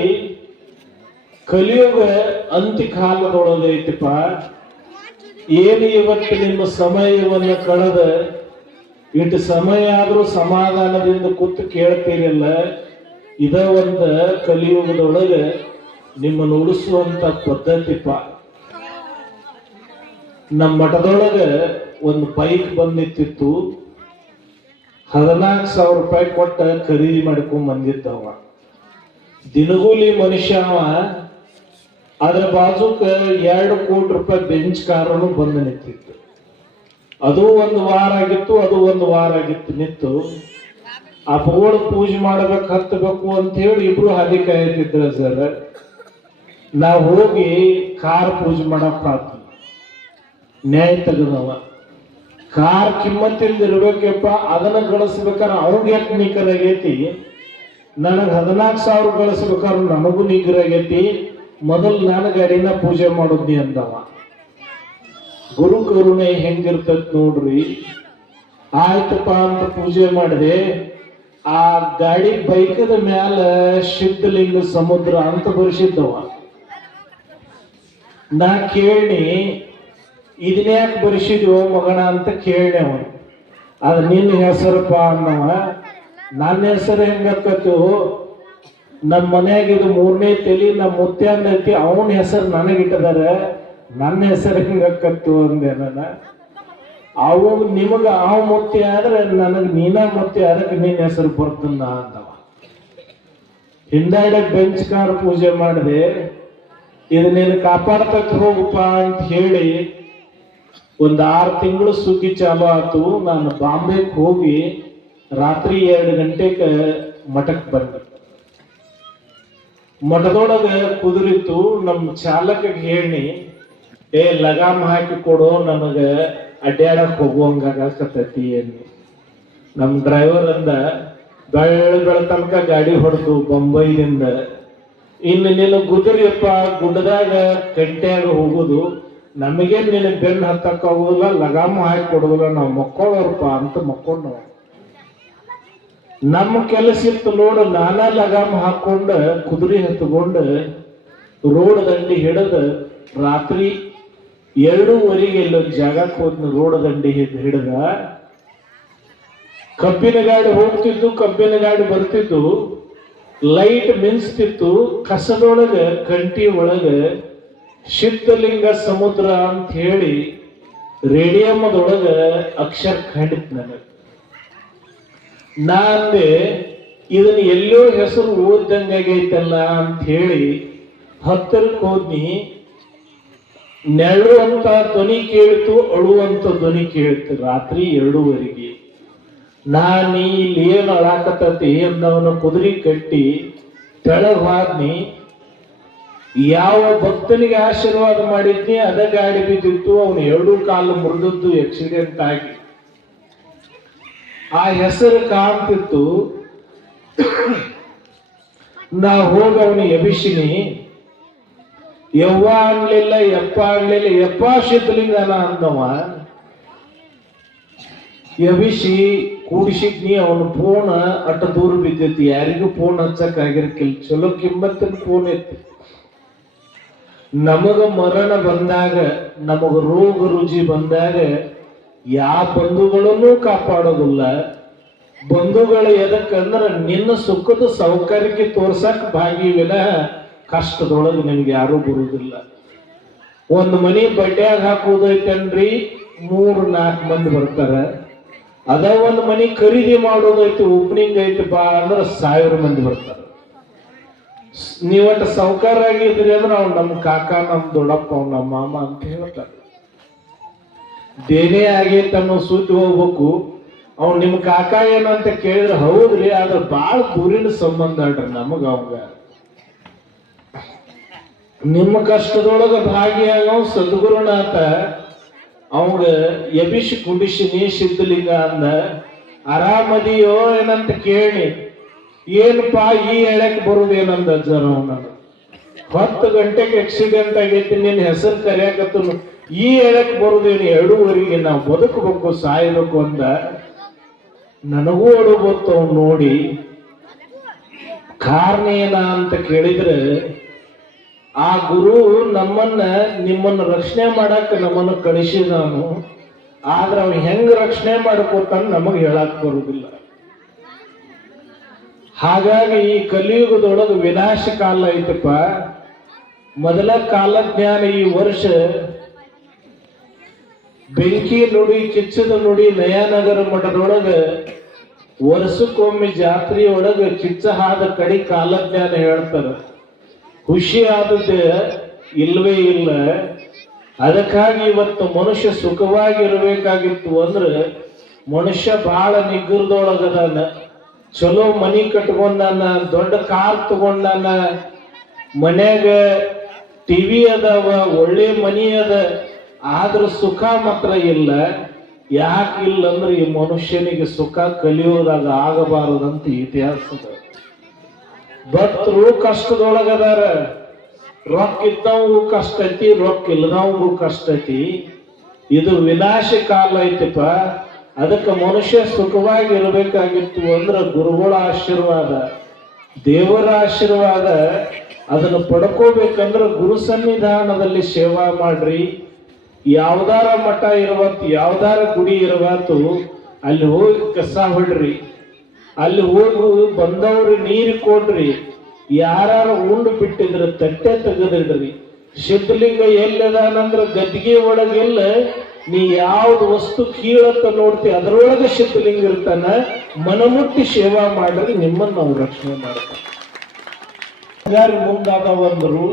ಕಲಿಯುಗ ಅಂತ್ಯಕಾಲದೊಳಗೈತಿಪ್ಪ. ಏನು ಇವತ್ತು ನಿಮ್ಮ ಸಮಯವನ್ನು ಕಳೆದ ಇಟ್ಟು ಸಮಯ ಆದ್ರೂ ಸಮಾಧಾನದಿಂದ ಕೂತು ಕೇಳ್ತೀರಲ್ಲ, ಇದ ಒಂದು ಕಲಿಯುಗದೊಳಗೆ ನಿಮ್ಮನ್ನು ಉಳಿಸುವಂತ ಪದ್ಧತಿಪ್ಪ. ನಮ್ಮ ಮಠದೊಳಗೆ ಒಂದು ಬೈಕ್ ಬಂದಿತ್ತಿತ್ತು. 14,000 ರೂಪಾಯಿ ಕೊಟ್ಟ ಖರೀದಿ ಮಾಡ್ಕೊಂಡ್ ಬಂದಿದ್ದವ. ದಿನಗೂಲಿ ಮನುಷ್ಯ ಅವ. ಅದ್ರ ಬಾಜುಕ 2 ಕೋಟಿ ರೂಪಾಯಿ ಬೆಂಚ್ ಕಾರನು ಬಂದು ನಿಂತಿತ್ತು. ಅದು ಒಂದು ವಾರ ಆಗಿತ್ತು ನಿಂತು. ಅಪ್ಪಗಳು ಪೂಜೆ ಮಾಡ್ಬೇಕು ಹತ್ತಬೇಕು ಅಂತ ಹೇಳಿ ಇಬ್ರು ಹಾದಿ ಕಾಯ್ತಿದ್ರ ಸರ್. ನಾವು ಹೋಗಿ ಕಾರ್ ಪೂಜೆ ಮಾಡಕ್ ಆತು. ನ್ಯಾಯ ತೆಗೆದವ. ಕಾರ್ ಕಿಮ್ಮತ್ತಿಲ್ದ ಇರ್ಬೇಕಪ್ಪ, ಅದನ್ನ ಗಳಿಸ್ಬೇಕಾದ್ರೆ ಅವ್ರಿಗೆ ಯಾಕೆ ನಿಖರಾಗೈತಿ, ನನಗೆ 14,000 ಗಳಿಸ್ಬೇಕಾದ್ರೆ ನನಗೂ ನಿಖರಾಗೈತಿ, ಮೊದಲು ನಾನು ಗಾಡಿನ ಪೂಜೆ ಮಾಡೋದ್ನಿ ಅಂದವ. ಗುರು ಕರುಣೆ ಹೆಂಗಿರ್ತತ್ ನೋಡ್ರಿ. ಆಯ್ತಪ್ಪ ಅಂತ ಪೂಜೆ ಮಾಡಿದೆ. ಆ ಗಾಡಿ ಬೈಕದ ಮ್ಯಾಲ ಸಿದ್ಧಲಿಂಗ ಸಮುದ್ರ ಅಂತ ಬರ್ಸಿದ್ದವ. ನಾ ಕೇಳಿ ಇದನ್ಯಾಕೆ ಬರ್ಸಿದ್ವು ಮಗನ ಅಂತ ಕೇಳಿ ಅವನು. ಅದ್ ನಿನ್ನ ಹೆಸರಪ್ಪ ಅನ್ನವ. ನನ್ನ ಹೆಸರು ಹೆಂಗತ್ತು, ನಮ್ಮ ಮನ್ಯಾಗ ಇದು 3ನೇ ತಲಿ, ನಮ್ಮ ಮುತ್ಯಾನ ಐತಿ, ಅವನ ಹೆಸರು ನನಗಿಟ್ಟದಾರ, ನನ್ನ ಹೆಸರು ಹೆಂಗತ್ತು ಅಂದೆ ನಾನು. ಅವು ನಿಮಗ ಅವ ಮುತ್ತಿ ಆದ್ರೆ ನನಗೆ ನೀನ ಮುತ್ತಿ, ಅದಕ್ಕೆ ನಿನ್ನ ಹೆಸರು ಬರ್ತಂದ ಅಂದವ. ಹಿಂದಾಡೆ ಬೆಂಚ್ ಕಾರ್ ಪೂಜೆ ಮಾಡಿದೆ. ಇದು ನೀನು ಕಾಪಾಡ್ತಕ್ಕ ಹೋಗಪ್ಪ ಅಂತ ಹೇಳಿ ಒಂದು 6 ತಿಂಗಳು ಸುಗ್ಗಿ ಚಾಲು ಆತು. ನಾನು ಬಾಂಬೆಗೆ ಹೋಗಿ ರಾತ್ರಿ 2 ಗಂಟೆಗೆ ಮಠಕ್ಕೆ ಬಂದೆ. ಮಠದೊಳಗೆ ಕುದುರಿತು. ನಮ್ಮ ಚಾಲಕಗೆ ಹೇಳಿ, ಲಗಾಮ್ ಹಾಕಿ ಕೊಡು, ನನಗೆ ಅಡ್ಡಾಡಕ್ ಹೋಗುವಂಗಾಗತ್ತೈತಿ ಅನ್ನಿ. ನಮ್ಮ ಡ್ರೈವರ್ ಅಂದ, ಬೆಳತನಕ ಗಾಡಿ ಹೊಡೆದು ಬೊಂಬೈಲಿಂದ, ಇನ್ನು ನೀನು ಗುದುರಿಯಪ್ಪ, ಗುಡ್ಡದಾಗ ಗಂಟೆಯಾಗ ಹೋಗುದು, ನಮಗೇನ್ ನಿನ್ನ ಬೆನ್ನು ಹತ್ತಕ್ಕ ಹೋಗುದಿಲ್ಲ, ಲಗಾಮ ಹಾಕಿ ಕೊಡುದಿಲ್ಲ, ನಾವು ಮಕ್ಕೊಳ್ಳೋರಪ್ಪ ಅಂತ ಮಕ್ಕೊಂಡು. ನಮ್ಮ ಕೆಲಸ ಇತ್ತು ನೋಡು. ನಾನಾ ಲಗಾಮ ಹಾಕೊಂಡ ಕುದುರೆ ಹತ್ಕೊಂಡು ರೋಡ್ ದಂಡಿ ಹಿಡಿದು ರಾತ್ರಿ 2:30 ಇಲ್ಲೊಂದು ಜಾಗಕ್ಕೆ ಹೋದ್ನ. ರೋಡ್ ದಂಡಿ ಹಿಡಿದ ಕಬ್ಬಿನ ಗಾಡಿ ಹೋಗ್ತಿದ್ದು, ಕಬ್ಬಿನ ಗಾಡಿ ಬರ್ತಿದ್ದು, ಲೈಟ್ ಮಿಂಚ್ತಿತ್ತು, ಕಸದೊಳಗ ಕಂಟಿ ಒಳಗ ಸಿದ್ಧಲಿಂಗ ಸಮುದ್ರ ಅಂತ ಹೇಳಿ ರೇಡಿಯಂದೊಳಗ ಅಕ್ಷರ ಕಂಡಿತ್ ನನಗೆ. ನಾ ಅಂದೆ ಇದನ್ನ ಎಲ್ಲೋ ಹೆಸರು ಓದ್ದಂಗಾಗೈತಲ್ಲ ಅಂತ ಹೇಳಿ ಹತ್ತರಕ್ಕೆ ಹೋದ್ನಿ. ನೆರಳುವಂತ ಧ್ವನಿ ಕೇಳಿತು, ಅಳುವಂತ ಧ್ವನಿ ಕೇಳಿತು. ರಾತ್ರಿ 2:30. ನಾನೀ ಇಲ್ಲಿ ಏನು ಅಳಾಕತ್ತತಿ ಅಂದವನ ಕುದುರೆ ಕಟ್ಟಿ ತೆಳಗ್ ಹಾದ್ನಿ. ಯಾವ ಭಕ್ತನಿಗೆ ಆಶೀರ್ವಾದ ಮಾಡಿದ್ನಿ ಅದ ಗಾಡಿ ಬಿದ್ದಿತ್ತು. ಅವನು 2 ಕಾಲು ಮುರಿದದ್ದು ಆಕ್ಸಿಡೆಂಟ್ ಆಗಿ. ಆ ಹೆಸರು ಕಾಣ್ತಿತ್ತು. ನಾ ಹೋಗ ಅವನು ಎಬಿಸಿನಿ. ಯವ್ವ ಅನ್ಲಿಲ್ಲ, ಯಪ್ಪ ಅನ್ಲಿಲ್ಲ. ಯಪ್ಪ ಸಿದ್ಧಲಿಂಗನ ಅಂದವ. ಎಬಿಸಿ ಕೂಡಿಸಿದ್ನಿ. ಅವನ ಫೋನ್ ಅಟ್ಟ ದೂರ ಬಿದ್ದೈತಿ, ಯಾರಿಗೂ ಫೋನ್ ಹಚ್ಚಕ್ ಆಗಿರ್ಕಿಲ್ಲ. ಚಲೋ ಕಿಮ್ಮತ್ತಿನ ಫೋನ್ ಐತಿ. ನಮಗ ಮರಣ ಬಂದಾಗ, ನಮಗ ರೋಗ ರುಜಿ ಬಂದಾಗ ಯಾವ ಬಂಧುಗಳನ್ನು ಕಾಪಾಡೋದಿಲ್ಲ. ಬಂಧುಗಳು ಎದಕ್ಕಂದ್ರ ನಿನ್ನ ಸುಖದ ಸೌಕರ್ಯಕ್ಕೆ ತೋರ್ಸಕ್ ಭಾಗಿವಿನ ಕಷ್ಟದೊಳಗೆ ನಿಮ್ಗೆ ಯಾರೂ ಬರುವುದಿಲ್ಲ. ಒಂದು ಮನಿ ಬಡ್ಡ್ಯಾಗ ಹಾಕುವುದೈತನ್ರಿ, 3-4 ಮಂದಿ ಬರ್ತಾರ. ಅದ ಒಂದು ಮನಿ ಖರೀದಿ ಮಾಡೋದೈತಿ, ಓಪನಿಂಗ್ ಐತಿ ಬಾ ಅಂದ್ರೆ 1000 ಮಂದಿ ಬರ್ತಾರ. ನೀವಟ್ಟು ಸೌಕಾರ ಆಗಿದ್ರಿ ಅಂದ್ರೆ ಅವ್ನು ನಮ್ಮ ಕಾಕ, ನಮ್ಮ ದೊಡ್ಡಪ್ಪ, ಅವ್ನು ನಮ್ಮ ಮಾಮ ಅಂತ ಹೇಳ್ತಾರೆ. ದೇನೇ ಆಗೈತೆ ಅನ್ನೋ ಸುದ್ದಿ ಹೋಗ್ಬೇಕು. ಅವ್ನು ನಿಮ್ಮ ಕಾಕ ಏನು ಅಂತ ಕೇಳಿದ್ರೆ ಹೌದ್ರಿ, ಆದ್ರೆ ಬಾಳ ದೂರಿನ ಸಂಬಂಧ ಅಲ್ರಿ ನಮಗ ಅವಂಗ. ನಿಮ್ಮ ಕಷ್ಟದೊಳಗ ಭಾಗಿಯಾಗ ಸದ್ಗುರುನಾಥ ಅವಂಗ ಎಬಿಸಿ ಕುಡಿಸಿನಿ ಸಿದ್ಧಲಿಂಗ ಅಂದ. ಆರಾಮದಿಯೋ ಏನಂತ ಕೇಳಿ, ಏನಪ್ಪಾ ಈ ಎಳಕ್ ಬರುದೇನಂದ ಜರ. ಅವನ 10 ಗಂಟೆಗೆ ಆಕ್ಸಿಡೆಂಟ್ ಆಗೈತಿ, ನಿನ್ನ ಹೆಸರು ಕರೆಯಾಕತ್ತು, ಈ ಎಳಕ್ ಬರುದೇನು 2:30 ನಾವು ಬದುಕಬೇಕು ಸಾಯಬೇಕು ಅಂದ. ನನಗೂ ಅಡು ಗೊತ್ತು. ಅವ್ನು ನೋಡಿ ಕಾರಣ ಏನ ಅಂತ ಕೇಳಿದ್ರೆ, ಆ ಗುರು ನಿಮ್ಮನ್ನ ರಕ್ಷಣೆ ಮಾಡಕ್ ನಮ್ಮನ್ನು ಕಳಿಸಿದವನು. ಆದ್ರೆ ಅವ್ನು ಹೆಂಗ್ ರಕ್ಷಣೆ ಮಾಡ್ಕೋತಾನ ನಮಗ್ ಹೇಳಕ್ ಬರುದಿಲ್ಲ. ಹಾಗಾಗಿ ಈ ಕಲಿಯುಗದೊಳಗೆ ವಿನಾಶ ಕಾಲ ಐತಪ್ಪ. ಮೊದಲ ಕಾಲಜ್ಞಾನ ಈ ವರ್ಷ ಬೆಂಕಿ ನುಡಿ, ಕಿಚ್ಚದ ನುಡಿ ನಯಾನಗರ ಮಠದೊಳಗ ವರ್ಷಕ್ಕೊಮ್ಮೆ ಜಾತ್ರೆಯೊಳಗ ಕಿಚ್ಚ ಹಾದ ಕಡಿ ಕಾಲಜ್ಞಾನ ಹೇಳ್ತಾರ. ಖುಷಿ ಆದದ್ದೇ ಇಲ್ವೇ ಇಲ್ಲ. ಅದಕ್ಕಾಗಿ ಇವತ್ತು ಮನುಷ್ಯ ಸುಖವಾಗಿರ್ಬೇಕಾಗಿತ್ತು ಅಂದ್ರೆ ಮನುಷ್ಯ ಬಹಳ ನಿಗ್ರಹದೊಳಗದಾನ. ಚಲೋ ಮನಿ ಕಟ್ಕೊಂಡಾನ, ದೊಡ್ಡ ಕಾರ್ ತಗೊಂಡಾನ, ಮನ್ಯಾಗ ಟಿವಿ ಅದಾವ, ಒಳ್ಳೆ ಮನಿ ಅದ. ಆದ್ರ ಸುಖ ಮಾತ್ರ ಇಲ್ಲ. ಯಾಕಿಲ್ಲ ಅಂದ್ರೆ ಈ ಮನುಷ್ಯನಿಗೆ ಸುಖ ಕಲಿಯೋದಾಗ ಆಗಬಾರದಂತ ಇತಿಹಾಸದ. ಭಕ್ತರು ಕಷ್ಟದೊಳಗದಾರ. ರೊಕ್ಕ ಇದ್ದವಂಗೂ ಕಷ್ಟ ಐತಿ, ರೊಕ್ಕ ಇಲ್ಲದವಂಗೂ ಕಷ್ಟ ಐತಿ. ಇದು ವಿನಾಶ ಕಾಲ ಐತಿಪ್ಪ. ಅದಕ್ಕೆ ಮನುಷ್ಯ ಸುಖವಾಗಿ ಇರಬೇಕಾಗಿತ್ತು ಅಂದ್ರೆ ಗುರುಗಳ ಆಶೀರ್ವಾದ, ದೇವರ ಆಶೀರ್ವಾದ ಅದನ್ನು ಪಡ್ಕೋಬೇಕಂದ್ರೆ ಗುರು ಸನ್ನಿಧಾನದಲ್ಲಿ ಸೇವಾ ಮಾಡ್ರಿ. ಯಾವ್ದಾರ ಮಠ ಇರುವತ್ತು, ಯಾವ್ದಾರ ಗುಡಿ ಇರುವತ್ತು ಅಲ್ಲಿ ಹೋಗಿ ಕಸ ಹೊಡ್ರಿ. ಅಲ್ಲಿ ಹೋಗಿ ಬಂದವ್ರು ನೀರು ಕೊಡ್ರಿ. ಯಾರು ಉಂಡು ಬಿಟ್ಟಿದ್ರ ತಟ್ಟೆ ತೆಗೆದಿಡ್ರಿ. ಸಿದ್ಧಲಿಂಗ ಎಲ್ಲದಾನಂದ್ರ ಗದ್ದಿಗೆ ಒಳಗಿಲ್ಲ. ನೀ ಯಾವ್ದು ವಸ್ತು ಕೀಳತ್ತ ನೋಡ್ತಿ ಅದ್ರೊಳಗೆ ಸಿದ್ಧಲಿಂಗ ಇರ್ತಾನ. ಮನಮುಟ್ಟಿ ಸೇವಾ ಮಾಡ್ರಿ, ನಿಮ್ಮನ್ನ ನಾವು ರಕ್ಷಣೆ ಮಾಡ್ತಾರೆ. ಹಿಂಗಾರಿ ಮುಂದಾದವಂದ್ರು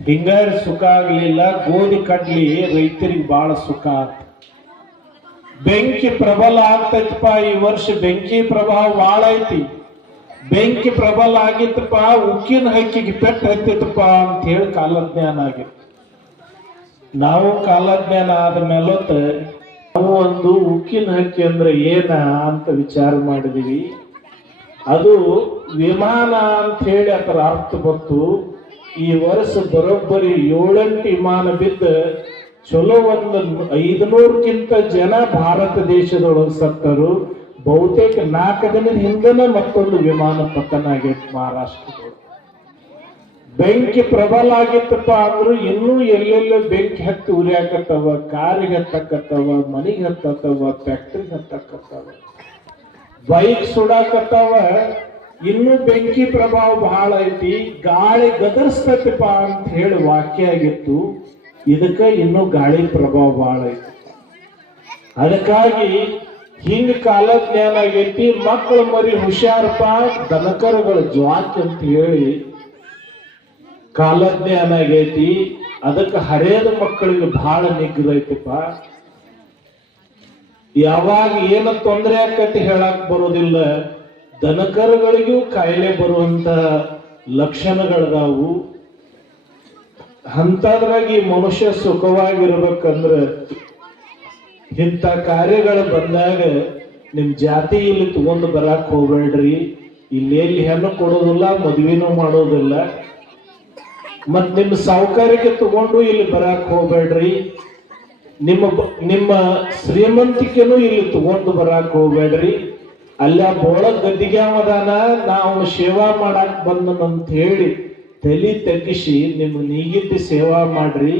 ಹಿಂಗಾರಿ ಸುಖ ಆಗ್ಲಿಲ್ಲ. ಗೋಧಿ ಕಡ್ಲಿ ರೈತರಿಗೆ ಬಹಳ ಸುಖ ಆತ. ಬೆಂಕಿ ಪ್ರಬಲ ಆಗ್ತೈತಪ್ಪ. ಈ ವರ್ಷ ಬೆಂಕಿ ಪ್ರಭಾವ ಬಹಳ ಐತಿ. ಬೆಂಕಿ ಪ್ರಬಲ ಆಗಿತ್ತಪ್ಪ, ಉಕ್ಕಿನ ಹಕ್ಕಿಗೆ ಪೆಟ್ಟು ಹತ್ತಿತ್ತಪ್ಪ ಅಂತ ಹೇಳಿ ಕಾಲಜ್ಞಾನ ಆಗಿತ್ತು. ನಾವು ಕಾಲಜ್ಞಾನ ಆದ ಮೇಲೊತ್ತ ನಾವು ಒಂದು ಉಕ್ಕಿನ ಹಕ್ಕಿ ಅಂದ್ರೆ ಏನ ಅಂತ ವಿಚಾರ ಮಾಡಿದೀವಿ. ಅದು ವಿಮಾನ ಅಂತ ಹೇಳಿ ಅದರ ಅರ್ಥ ಬಂತು. ಈ ವರ್ಷ ಬರೋಬ್ಬರಿ 7-8 ವಿಮಾನ ಬಿದ್ದ ಚಲೋ ಒಂದು 500ಕ್ಕಿಂತ ಜನ ಭಾರತ ದೇಶದೊಳಗೆ ಸತ್ತರು. ಬಹುತೇಕ 4 ದಿನದ ಹಿಂದನ ಮತ್ತೊಂದು ವಿಮಾನ ಪತನ ಆಗೈತೆ ಮಹಾರಾಷ್ಟ್ರದೊಳಗೆ. ಬೆಂಕಿ ಪ್ರಬಲ ಆಗಿತ್ತಪ್ಪ ಅಂದ್ರು ಇನ್ನೂ ಎಲ್ಲೆಲ್ಲ ಬೆಂಕಿ ಹತ್ತಿ ಉರಿಯಾಕತ್ತವ, ಕಾರಿಗೆ ಹತ್ತಕತ್ತವ, ಮನೆಗೆ ಹತ್ತತ್ತವ, ಫ್ಯಾಕ್ಟ್ರಿಗೆ ಹತ್ತಕತ್ತವ. ಬೈಕ್ ಸುಡಾಕತ್ತಾವ, ಇನ್ನೂ ಬೆಂಕಿ ಪ್ರಭಾವ ಬಹಳ ಐತಿ, ಗಾಳಿ ಗದರ್ಸ್ತೈತಿಪ್ಪ ಅಂತ ಹೇಳಿ ವಾಕ್ಯ ಆಗಿತ್ತು. ಇದಕ್ಕ ಇನ್ನೂ ಗಾಳಿ ಪ್ರಭಾವ ಬಹಳ ಐತಿ. ಅದಕ್ಕಾಗಿ ಹಿಂಗ ಕಾಲಜ್ಞಾನ ಆಗೈತಿ. ಮಕ್ಕಳು ಮರಿ ಹುಷಾರಪ್ಪ, ದನಕರುಗಳ ಜ್ವಾಕ್ ಅಂತ ಹೇಳಿ ಕಾಲಜ್ಞಾನ ಆಗೈತಿ. ಅದಕ್ಕೆ ಹರೇದ ಮಕ್ಕಳಿಗೆ ಬಹಳ ನಿಗ್ರಹೈತಿಪ್ಪ. ಯಾವಾಗ ಏನು ತೊಂದರೆ ಆಕತಿ ಹೇಳಕ್ ಬರೋದಿಲ್ಲ. ದನಕರುಗಳಿಗೂ ಕಾಯಿಲೆ ಬರುವಂತ ಲಕ್ಷಣಗಳದಾವು. ಅಂತದ್ರಾಗಿ ಮನುಷ್ಯ ಸುಖವಾಗಿರ್ಬೇಕಂದ್ರ ಇಂಥ ಕಾರ್ಯಗಳು ಬಂದಾಗ ನಿಮ್ ಜಾತಿ ಇಲ್ಲಿ ತಗೊಂಡು ಬರಾಕ್ ಹೋಗ್ಬೇಡ್ರಿ. ಇಲ್ಲೆಲ್ಲಿ ಹೆಣ್ಣು ಕೊಡೋದಿಲ್ಲ, ಮದ್ವಿನೂ ಮಾಡೋದಿಲ್ಲ. ಮತ್ ನಿಮ್ ಸಾವುಕಾರಿಕೆ ತಗೊಂಡು ಇಲ್ಲಿ ಬರಾಕ್ ಹೋಗ್ಬೇಡ್ರಿ. ನಿಮ್ಮ ಶ್ರೀಮಂತಿಕೆನೂ ಇಲ್ಲಿ ತಗೊಂಡು ಬರಾಕ್ ಹೋಗ್ಬೇಡ್ರಿ. ಅಲ್ಲ ಬೋಳ ಗದ್ದಿಗ್ಯಾವದಾನ, ನಾವು ಸೇವಾ ಮಾಡಾಕ್ ಬಂದನಂತ ಹೇಳಿ ತಲೆ ತಗ್ಗಿಸಿ ನಿಮ್ಮ ನೀಗಿದ್ದ ಸೇವಾ ಮಾಡ್ರಿ,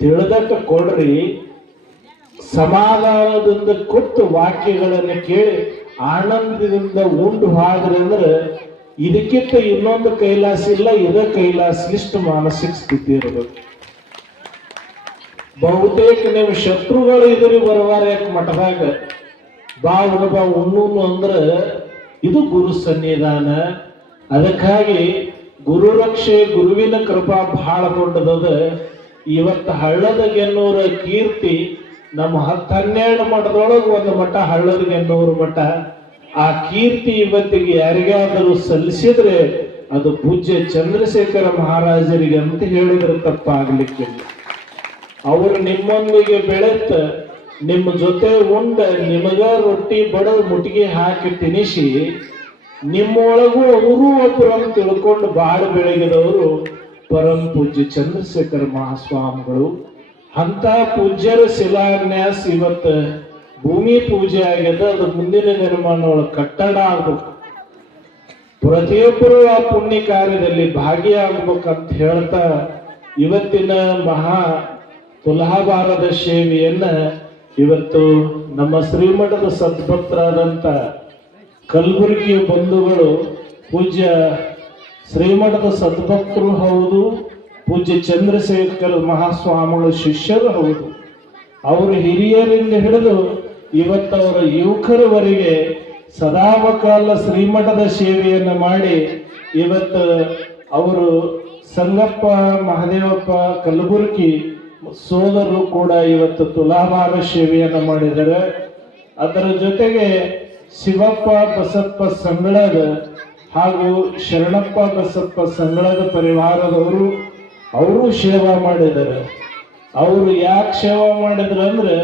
ತಿಳಿದಕ್ಕ ಕೊಡ್ರಿ. ಸಮಾಧಾನದಿಂದ ಕೊಟ್ಟು ವಾಕ್ಯಗಳನ್ನು ಕೇಳಿ ಆನಂದದಿಂದ ಉಂಡು ಹಾಡ್ರಿ ಅಂದ್ರೆ ಇದಕ್ಕಿಂತ ಇನ್ನೊಂದು ಕೈಲಾಸ ಇಲ್ಲ. ಇದ ಕೈಲಾಸಲಿಷ್ಟು ಮಾನಸಿಕ ಸ್ಥಿತಿ ಇರಬೇಕು. ಬಹುತೇಕ ನೀವು ಶತ್ರುಗಳು ಎದುರಿಗೆ ಬರುವಾರ ಯಾಕೆ ಮಠದಾಗ ಬಾ ಉಣ್ಣೂನು ಅಂದ್ರ ಇದು ಗುರು ಸನ್ನಿಧಾನ. ಅದಕ್ಕಾಗಿ ಗುರು ರಕ್ಷೆ, ಗುರುವಿನ ಕೃಪಾ ಬಹಳ ದೊಡ್ಡದದ. ಇವತ್ತು ಹಳ್ಳದ ಗೆನ್ನೂರ ಕೀರ್ತಿ ನಮ್ಮ 10-12 ಮಠದೊಳಗೆ ಒಂದು ಮಠ ಹಳ್ಳದ ಗೆನ್ನೂರ ಮಠ. ಆ ಕೀರ್ತಿ ಇವತ್ತಿಗೆ ಯಾರಿಗಾದರೂ ಸಲ್ಲಿಸಿದ್ರೆ ಅದು ಪೂಜ್ಯ ಚಂದ್ರಶೇಖರ ಮಹಾರಾಜರಿಗೆ ಅಂತ ಹೇಳಿದ್ರೆ ತಪ್ಪಾಗ್ಲಿಕ್ಕಿಲ್ಲ. ಅವರು ನಿಮ್ಮೊಂದಿಗೆ ಬೆಳೆತ ನಿಮ್ಮ ಜೊತೆ ಉಂಡ ನಿಮಗ ರೊಟ್ಟಿ ಬಡದು ಮುಟ್ಟಿಗೆ ಹಾಕಿ ತಿನಿಸಿ ನಿಮ್ಮೊಳಗೂ ಅವರು ಒಬ್ಬರನ್ನು ತಿಳ್ಕೊಂಡು ಬಾಳ ಬೆಳಗಿದವರು ಪರಂ ಪೂಜ್ಯ ಚಂದ್ರಶೇಖರ ಮಹಾಸ್ವಾಮಿಗಳು. ಅಂತ ಪೂಜ್ಯರ ಶಿಲಾನ್ಯಾಸ ಇವತ್ತು ಭೂಮಿ ಪೂಜೆ ಆಗ್ಯದ. ಅದು ಮುಂದಿನ ನಿರ್ಮಾಣ ಒಳಗೆ ಕಟ್ಟಡ ಆಗ್ಬೇಕು. ಪ್ರತಿಯೊಬ್ಬರು ಆ ಪುಣ್ಯ ಕಾರ್ಯದಲ್ಲಿ ಭಾಗಿಯಾಗಬೇಕಂತ ಹೇಳ್ತಾ ಇವತ್ತಿನ ಮಹಾ ತುಲಾಭಾರದ ಸೇವೆಯನ್ನ ಇವತ್ತು ನಮ್ಮ ಶ್ರೀಮಠದ ಸದ್ಭಕ್ತರಾದಂತ ಕಲಬುರಗಿಯ ಬಂಧುಗಳು, ಪೂಜ್ಯ ಶ್ರೀಮಠದ ಸದ್ಭಕ್ತರು ಹೌದು, ಪೂಜ್ಯ ಚಂದ್ರಶೇಖರ ಮಹಾಸ್ವಾಮಿಗಳ ಶಿಷ್ಯರು ಹೌದು. ಅವರು ಹಿರಿಯರಿಂದ ಹಿಡಿದು ಇವತ್ತವರ ಯುವಕರವರೆಗೆ ಸದಾವಕಾಲ ಶ್ರೀಮಠದ ಸೇವೆಯನ್ನು ಮಾಡಿ ಇವತ್ತು ಅವರು ಸಂಗಪ್ಪ ಮಹದೇವಪ್ಪ ಕಲಬುರ್ಗಿ ಸೋದರರು ಕೂಡ ಇವತ್ತು ತುಲಾಭಾರ ಸೇವೆಯನ್ನು ಮಾಡಿದ್ದಾರೆ. ಅದರ ಜೊತೆಗೆ ಶಿವಪ್ಪ ಬಸಪ್ಪ ಸಂಗಳದ ಹಾಗೂ ಶರಣಪ್ಪ ಬಸಪ್ಪ ಸಂಗಳದ ಪರಿವಾರದವರು ಅವರು ಸೇವಾ ಮಾಡಿದ್ದಾರೆ. ಅವರು ಯಾಕೆ ಸೇವಾ ಮಾಡಿದ್ರು ಅಂದ್ರೆ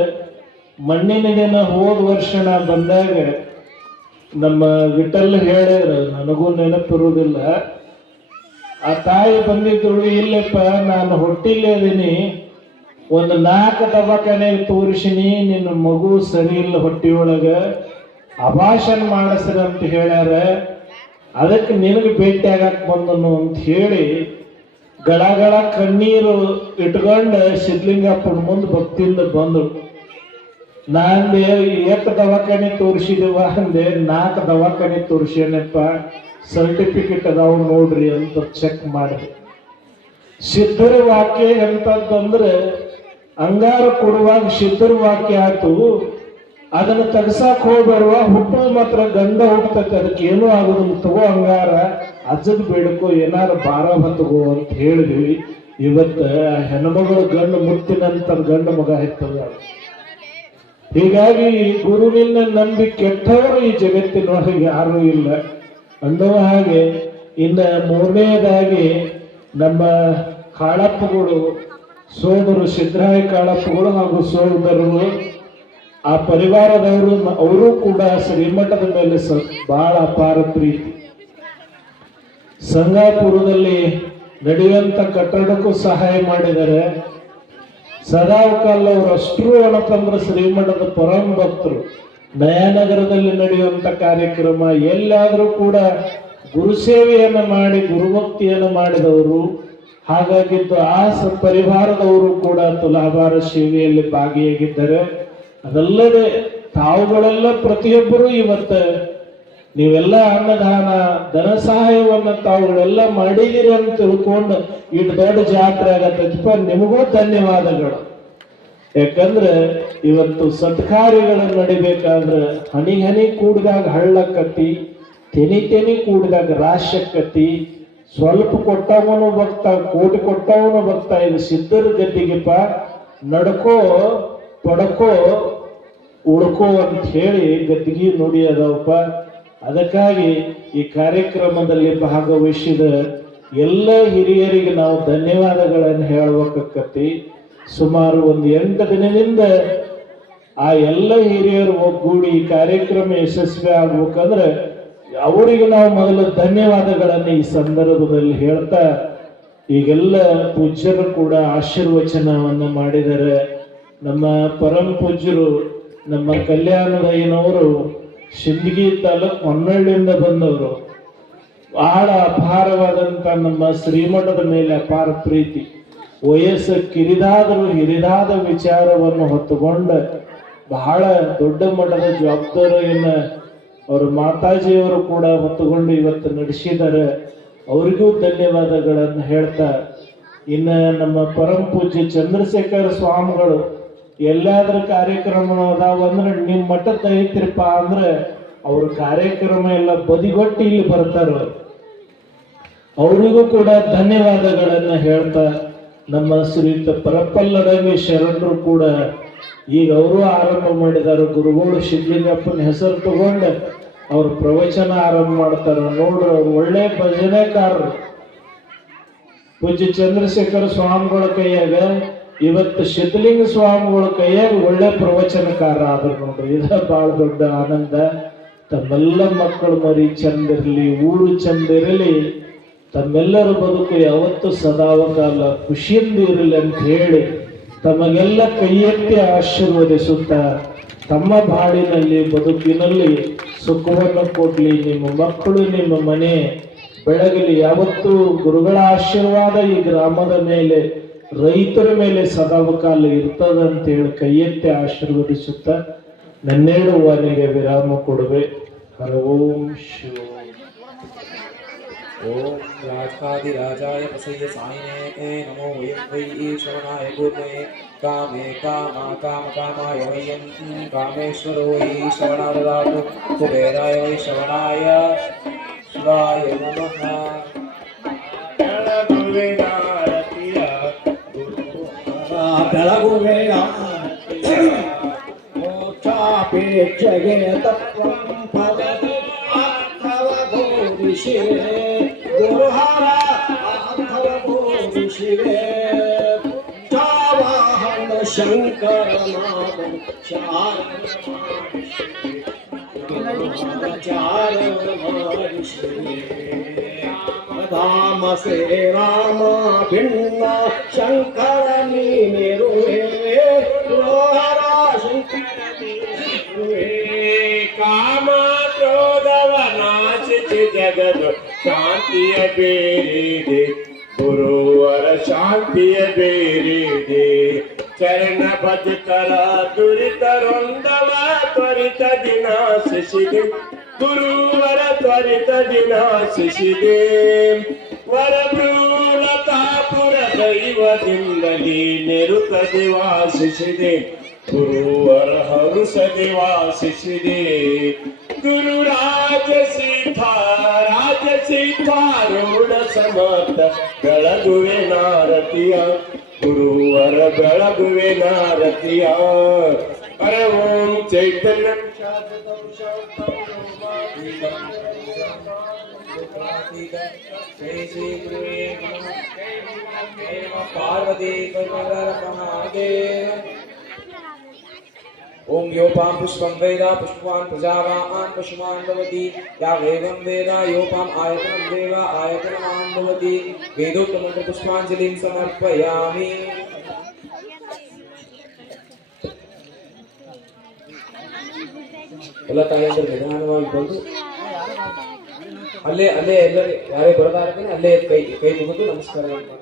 ಮಣ್ಣಿನ ದಿನ ಹೋದ ವರ್ಷ ನಾ ಬಂದಾಗ ನಮ್ಮ ವಿಠಲ್ ಹೇಳಿದ್ರು, ನನಗೂ ನೆನಪಿರುವುದಿಲ್ಲ. ಆ ತಾಯಿ ಬಂದಿದ್ರು, ಇಲ್ಲಪ್ಪ ನಾನು ಹೊಟ್ಟಿಲೇ ಇದೀನಿ, ಒಂದು 4 ದವಾಖಾನೆಗೆ ತೋರಿಸಿನಿ, ನಿನ್ನ ಮಗು ಸರಿ ಇಲ್ಲ, ಹೊಟ್ಟಿಯೊಳಗ ಅಭಾಷಣ ಮಾಡಿಸ್ರಿ ಅಂತ ಹೇಳ್ಯಾರ, ಅದಕ್ಕೆ ನಿನಗೆ ಭೇಟಿ ಆಗಕ್ ಬಂದನು ಅಂತ ಹೇಳಿ ಗಳ ಕಣ್ಣೀರು ಇಟ್ಕೊಂಡು ಸಿದ್ಲಿಂಗಪ್ಪನ ಮುಂದೆ ಭಕ್ತಿಯಿಂದ ಬಂದರು. ನಾಂದೆ 8 ದವಾಖಾನೆ ತೋರಿಸಿದೀವ ಅಂದೆ. 4 ದವಾಖಾನೆ ತೋರಿಸ್ಯಾನಪ್ಪ, ಸರ್ಟಿಫಿಕೇಟ್ ಅದಾವ ನೋಡ್ರಿ ಅಂತ ಚೆಕ್ ಮಾಡಿದೆ. ಸಿದ್ಧರ ವಾಕ್ಯ ಎಂತಂದ್ರೆ ಅಂಗಾರ ಕೊಡುವಾಗ ಸಿದ್ಧರ ವಾಕ್ಯ ಆಯ್ತು, ಅದನ್ನ ತೆಗಸಾಕ್ ಹೋಗ್ಬೇಡುವ, ಹುಟ್ಟೋದು ಮಾತ್ರ ಗಂಡ ಹುಟ್ಟತೈತೆ, ಅದಕ್ಕೆ ಏನೂ ಆಗೋದಿಲ್ಲ, ತಗೋ ಅಂಗಾರ, ಅಜ್ಜದ್ ಬೇಡಕೋ, ಏನಾರ ಭಾರ ಹೊತ್ತಗೋ ಅಂತ ಹೇಳಿದ್ವಿ. ಇವತ್ತ ಹೆಣ್ಮಗಳು ಗಂಡು ಮುತ್ತಿನಂತ ಗಂಡು ಮಗ ಹೆತ್ತದ. ಹೀಗಾಗಿ ಗುರುವಿನ ನಂಬಿ ಕೆಟ್ಟವರು ಈ ಜಗತ್ತಿನೊಳಗೆ ಯಾರೂ ಇಲ್ಲ ಅನ್ನುವ ಹಾಗೆ. ಇನ್ನ 3ನೇದಾಗಿ ನಮ್ಮ ಕಾಳಪ್ಪಗಳು, ಸೋದರು ಸಿದ್ದರಾಯ ಕಾಳಪ್ಪಗಳು ಹಾಗೂ ಸೋದರರು, ಆ ಪರಿವಾರದವರು, ಅವರು ಕೂಡ ಶ್ರೀಮಠದ ಮೇಲೆ ಬಹಳ ಅಪಾರ ಪ್ರೀತಿ. ಸಂಗಾಪುರದಲ್ಲಿ ನಡೆಯುವಂತ ಕಟ್ಟಡಕ್ಕೂ ಸಹಾಯ ಮಾಡಿದ್ದಾರೆ. ಸದಾವಕಾಲ ಅವರು ಅಷ್ಟರು ಅನ್ನತಂದ್ರೆ ಶ್ರೀಮಠದ ಪರಮ ಭಕ್ತರು. ನಯಾನಗರದಲ್ಲಿ ನಡೆಯುವಂತ ಕಾರ್ಯಕ್ರಮ ಎಲ್ಲಾದರೂ ಕೂಡ ಗುರು ಸೇವೆಯನ್ನು ಮಾಡಿ ಗುರುಭಕ್ತಿಯನ್ನು ಮಾಡಿದವರು. ಹಾಗಾಗಿದ್ದು ಆ ಪರಿವಾರದವರು ಕೂಡ ತುಲಾಭಾರ ಸೇವೆಯಲ್ಲಿ ಭಾಗಿಯಾಗಿದ್ದಾರೆ. ಅದಲ್ಲದೆ ತಾವುಗಳೆಲ್ಲ ಪ್ರತಿಯೊಬ್ಬರು ಇವತ್ತು ನೀವೆಲ್ಲ ಅನ್ನದಾನ ಧನ ಸಹಾಯವನ್ನ ತಾವುಗಳೆಲ್ಲ ಮಾಡಿದಿರಿ ಅಂತ ತಿಳ್ಕೊಂಡು ಇಟ್ಟು ದೊಡ್ಡ ಜಾತ್ರೆ ಆಗತ್ತಪ್ಪ, ನಿಮಗೂ ಧನ್ಯವಾದಗಳು. ಯಾಕಂದ್ರೆ ಇವತ್ತು ಸತ್ಕಾರ್ಯಗಳು ನಡಿಬೇಕಾದ್ರೆ ಹನಿ ಹನಿ ಕೂಡಿದಾಗ ಹಳ್ಳಕ್ಕತ್ತಿ, ತೆನಿ ತೆನಿ ಕೂಡಿದಾಗ ರಾಶಕ್ಕತ್ತಿ, ಸ್ವಲ್ಪ ಕೊಟ್ಟವನು ಭಕ್ತ, ಕೋಟಿ ಕೊಟ್ಟವನು ಭಕ್ತ. ಇದು ಸಿದ್ಧರ ಗದ್ದಿಗೆಪ್ಪ, ನಡ್ಕೋ ಪಡ್ಕೋ ಉಳ್ಕೋ ಅಂತ ಹೇಳಿ ಗದ್ದಿಗೆ ನುಡಿ ಅದಾವಪ್ಪ. ಅದಕ್ಕಾಗಿ ಈ ಕಾರ್ಯಕ್ರಮದಲ್ಲಿ ಭಾಗವಹಿಸಿದ ಎಲ್ಲ ಹಿರಿಯರಿಗೆ ನಾವು ಧನ್ಯವಾದಗಳನ್ನು ಹೇಳಬೇಕಾಕತಿ. ಸುಮಾರು 8 ದಿನದಿಂದ ಆ ಎಲ್ಲ ಹಿರಿಯರು ಒಗ್ಗೂಡಿ ಈ ಕಾರ್ಯಕ್ರಮ ಯಶಸ್ವಿ ಆಗ್ಬೇಕಂದ್ರೆ ಅವರಿಗೆ ನಾವು ಮೊದಲು ಧನ್ಯವಾದಗಳನ್ನು ಈ ಸಂದರ್ಭದಲ್ಲಿ ಹೇಳ್ತಾ, ಈಗೆಲ್ಲ ಪೂಜ್ಯರು ಕೂಡ ಆಶೀರ್ವಚನವನ್ನ ಮಾಡಿದ್ದಾರೆ. ನಮ್ಮ ಪರಮ ಪೂಜ್ಯರು ನಮ್ಮ ಕಲ್ಯಾಣದಯ್ಯನವರು ಶಿಂದಗಿ ತಾಲೂಕು ಹೊನ್ನಳ್ಳಿಯಿಂದ ಬಂದವರು. ಬಹಳ ಅಪಾರವಾದಂತ ನಮ್ಮ ಶ್ರೀಮಠದ ಮೇಲೆ ಅಪಾರ ಪ್ರೀತಿ, ವಯಸ್ಸು ಕಿರಿದಾದರೂ ಹಿರಿದಾದ ವಿಚಾರವನ್ನು ಹೊತ್ತುಕೊಂಡು ಬಹಳ ದೊಡ್ಡ ಮಟ್ಟದ ಜವಾಬ್ದಾರಿಯನ್ನ ಅವರು ಮಾತಾಜಿಯವರು ಕೂಡ ಹೊತ್ತುಕೊಂಡು ಇವತ್ತು ನಡೆಸಿದ್ದಾರೆ. ಅವರಿಗೂ ಧನ್ಯವಾದಗಳನ್ನು ಹೇಳ್ತಾ, ಇನ್ನು ನಮ್ಮ ಪರಮ ಪೂಜ್ಯ ಚಂದ್ರಶೇಖರ ಸ್ವಾಮಿಗಳು ಎಲ್ಲಾದ್ರ ಕಾರ್ಯಕ್ರಮ ಅದಾವ ಅಂದ್ರೆ ನಿಮ್ಮ ಮಠದ ಐತಿರಪ್ಪ ಅಂದ್ರೆ ಅವ್ರ ಕಾರ್ಯಕ್ರಮ ಎಲ್ಲ ಬದಿಗೊಟ್ಟು ಇಲ್ಲಿ ಬರ್ತಾರ. ಅವರಿಗೂ ಕೂಡ ಧನ್ಯವಾದಗಳನ್ನ ಹೇಳ್ತಾ, ನಮ್ಮ ಶ್ರೀಯುತ ಪರಪ್ಪಲ್ಲಡಂಗಿ ಶರಣರು ಕೂಡ ಈಗ ಅವರು ಆರಂಭ ಮಾಡಿದ್ದಾರೆ. ಗುರುಗಳು ಸಿದ್ಧಲಿಂಗಪ್ಪನ ಹೆಸರು ತಗೊಂಡು ಅವ್ರ ಪ್ರವಚನ ಆರಂಭ ಮಾಡ್ತಾರ. ನೋಡ್ರಿ, ಅವ್ರು ಒಳ್ಳೆ ಭಜನೆಕಾರರು. ಪೂಜ್ಯ ಚಂದ್ರಶೇಖರ ಸ್ವಾಮಿಗಳ ಕೈಯಾಗ ಇವತ್ತು ಸಿದ್ಧಲಿಂಗ ಸ್ವಾಮಿಗಳ ಕೈಯಾಗ ಒಳ್ಳೆ ಪ್ರವಚನಕಾರ ಆದ್ರು ನೋಡ್ರಿ. ಇದ ಬಹಳ ದೊಡ್ಡ ಆನಂದ. ತಮ್ಮೆಲ್ಲ ಮಕ್ಕಳು ಮರಿ ಚಂದಿರಲಿ, ಊರು ಚಂದಿರಲಿ, ತಮ್ಮೆಲ್ಲರ ಬದುಕು ಯಾವತ್ತು ಸದಾವಕಾಲ ಖುಷಿಯಿಂದ ಇರಲಿ ಅಂತ ಹೇಳಿ ತಮಗೆಲ್ಲ ಕೈಯೆತ್ತಿ ಆಶೀರ್ವದಿಸುತ್ತ ತಮ್ಮ ಬಾಳಿನಲ್ಲಿ ಬದುಕಿನಲ್ಲಿ ಸುಖವನ್ನು ಕೊಡ್ಲಿ, ನಿಮ್ಮ ಮಕ್ಕಳು ನಿಮ್ಮ ಮನೆ ಬೆಳಗಲಿ. ಯಾವತ್ತೂ ಗುರುಗಳ ಆಶೀರ್ವಾದ ಈ ಗ್ರಾಮದ ಮೇಲೆ, ರೈತರ ಮೇಲೆ ಸದಾವಕಾಲ ಇರ್ತದಂತ ಹೇಳಿ ಕೈಯೆತ್ತಿ ಆಶೀರ್ವದಿಸುತ್ತ ನನ್ನೇಳು ವಾಣಿಗೆ ವಿರಾಮ ಕೊಡುವೆ. ಹರ ಓಂ ಶಿವ. ಓಂ ರಾಜಾಧಿರಾಜಾಯ ಪ್ರಸಯ್ಯ ಸಾಯಿನೇ ನಮೋ ವಯಂ ವೈ ಈಶ್ವರನಾಯ ಗುರುವೇ ಕಾಮೇ ಕಾಮ ಕಾಮ ಕಾಮಾಯ ವಯಂ ಕಾಮೇಶ್ವರೋ ಈಶ್ವರನಾದದಾತು ಕುಬೇರಾಯ ವೈ ಶ್ರವಣಾಯ ಶಿವಾಯ ನಮಃ. ಬೆಳಗುವೆ ಮೋಕ್ಷಾಪೇಕ್ಷೆಗೆ ತತ್ವಂ ಪದವಿ ಅರ್ಥವ ಬೋಧಿಸಿವೆ ಗುರುಹರ ಅರ್ಥವ ಬೋಧಿಸಿವೆ ಚಾವಾಹನ ಶಂಕರ ಧಾಮ ಸೇ ರಾಮ ಭಿನ್ನ ಶಂಕರ ನೀರುವೆ ರೋಹರ ಶಂಕರ ಕಾಮ ಕ್ರೋಧವ ನಾಶಿಸಿ ಜಗದು ಶಾಂತಿಯ ಬೇರಿದೆ, ಗುರುವರ ಶಾಂತಿಯ ಬೇರಿದೆ. ಚರಣ ಭಜಕರ ದುರಿತರೊಂದವ ತ್ವರಿತ ದಿನಾಶಿಸಿದೆ, ಗುರುವರ ತ್ವರಿತ ದಿನಾಶಿಸಿದೆ. ವರಭ್ರೂಲತಾಪುರ ದೈವದಿಂದಲೇ ನಿರುತ ದಿವಾಸಿಸಿದೆ, ಗುರುವರ ಹರುಷ ದಿವಾಸಿಸಿದೆ. ಗುರು ರಾಜಸೀತ ರಾಜಸೀತಾರೂಢ ಸಮರ್ಥ ಬೆಳಗುವೆ ನಾರತಿಯ, ಗುರುವರ ಬೆಳಗುವೆ ನಾರತಿಯ. ಹರ ಓಂ ಚೈತನ್ಯ पार्वती ओम योपाम पुष्पं वेदा पुष्पवान् प्रजावान् पशुमान् भवति, या वेदं वेदा योपाम् आयतनं देव आयतनवान् भवति. वेदोक्तमन्त्र पुष्पाञ्जलिं समर्पयामि. ಎಲ್ಲ ತಾಯಂದ್ರೆ ನಿಧಾನವಾಗಿ ಬಂದು ಅಲ್ಲೇ ಅಲ್ಲೇ ಎಲ್ಲರೂ ಯಾರೇ ಬರದಾ ಇರ್ತಾನೆ ಅಲ್ಲೇ ಕೈ ಕೈ ಮುಗಿದು ನಮಸ್ಕಾರ ಮಾಡ್ತಾರೆ.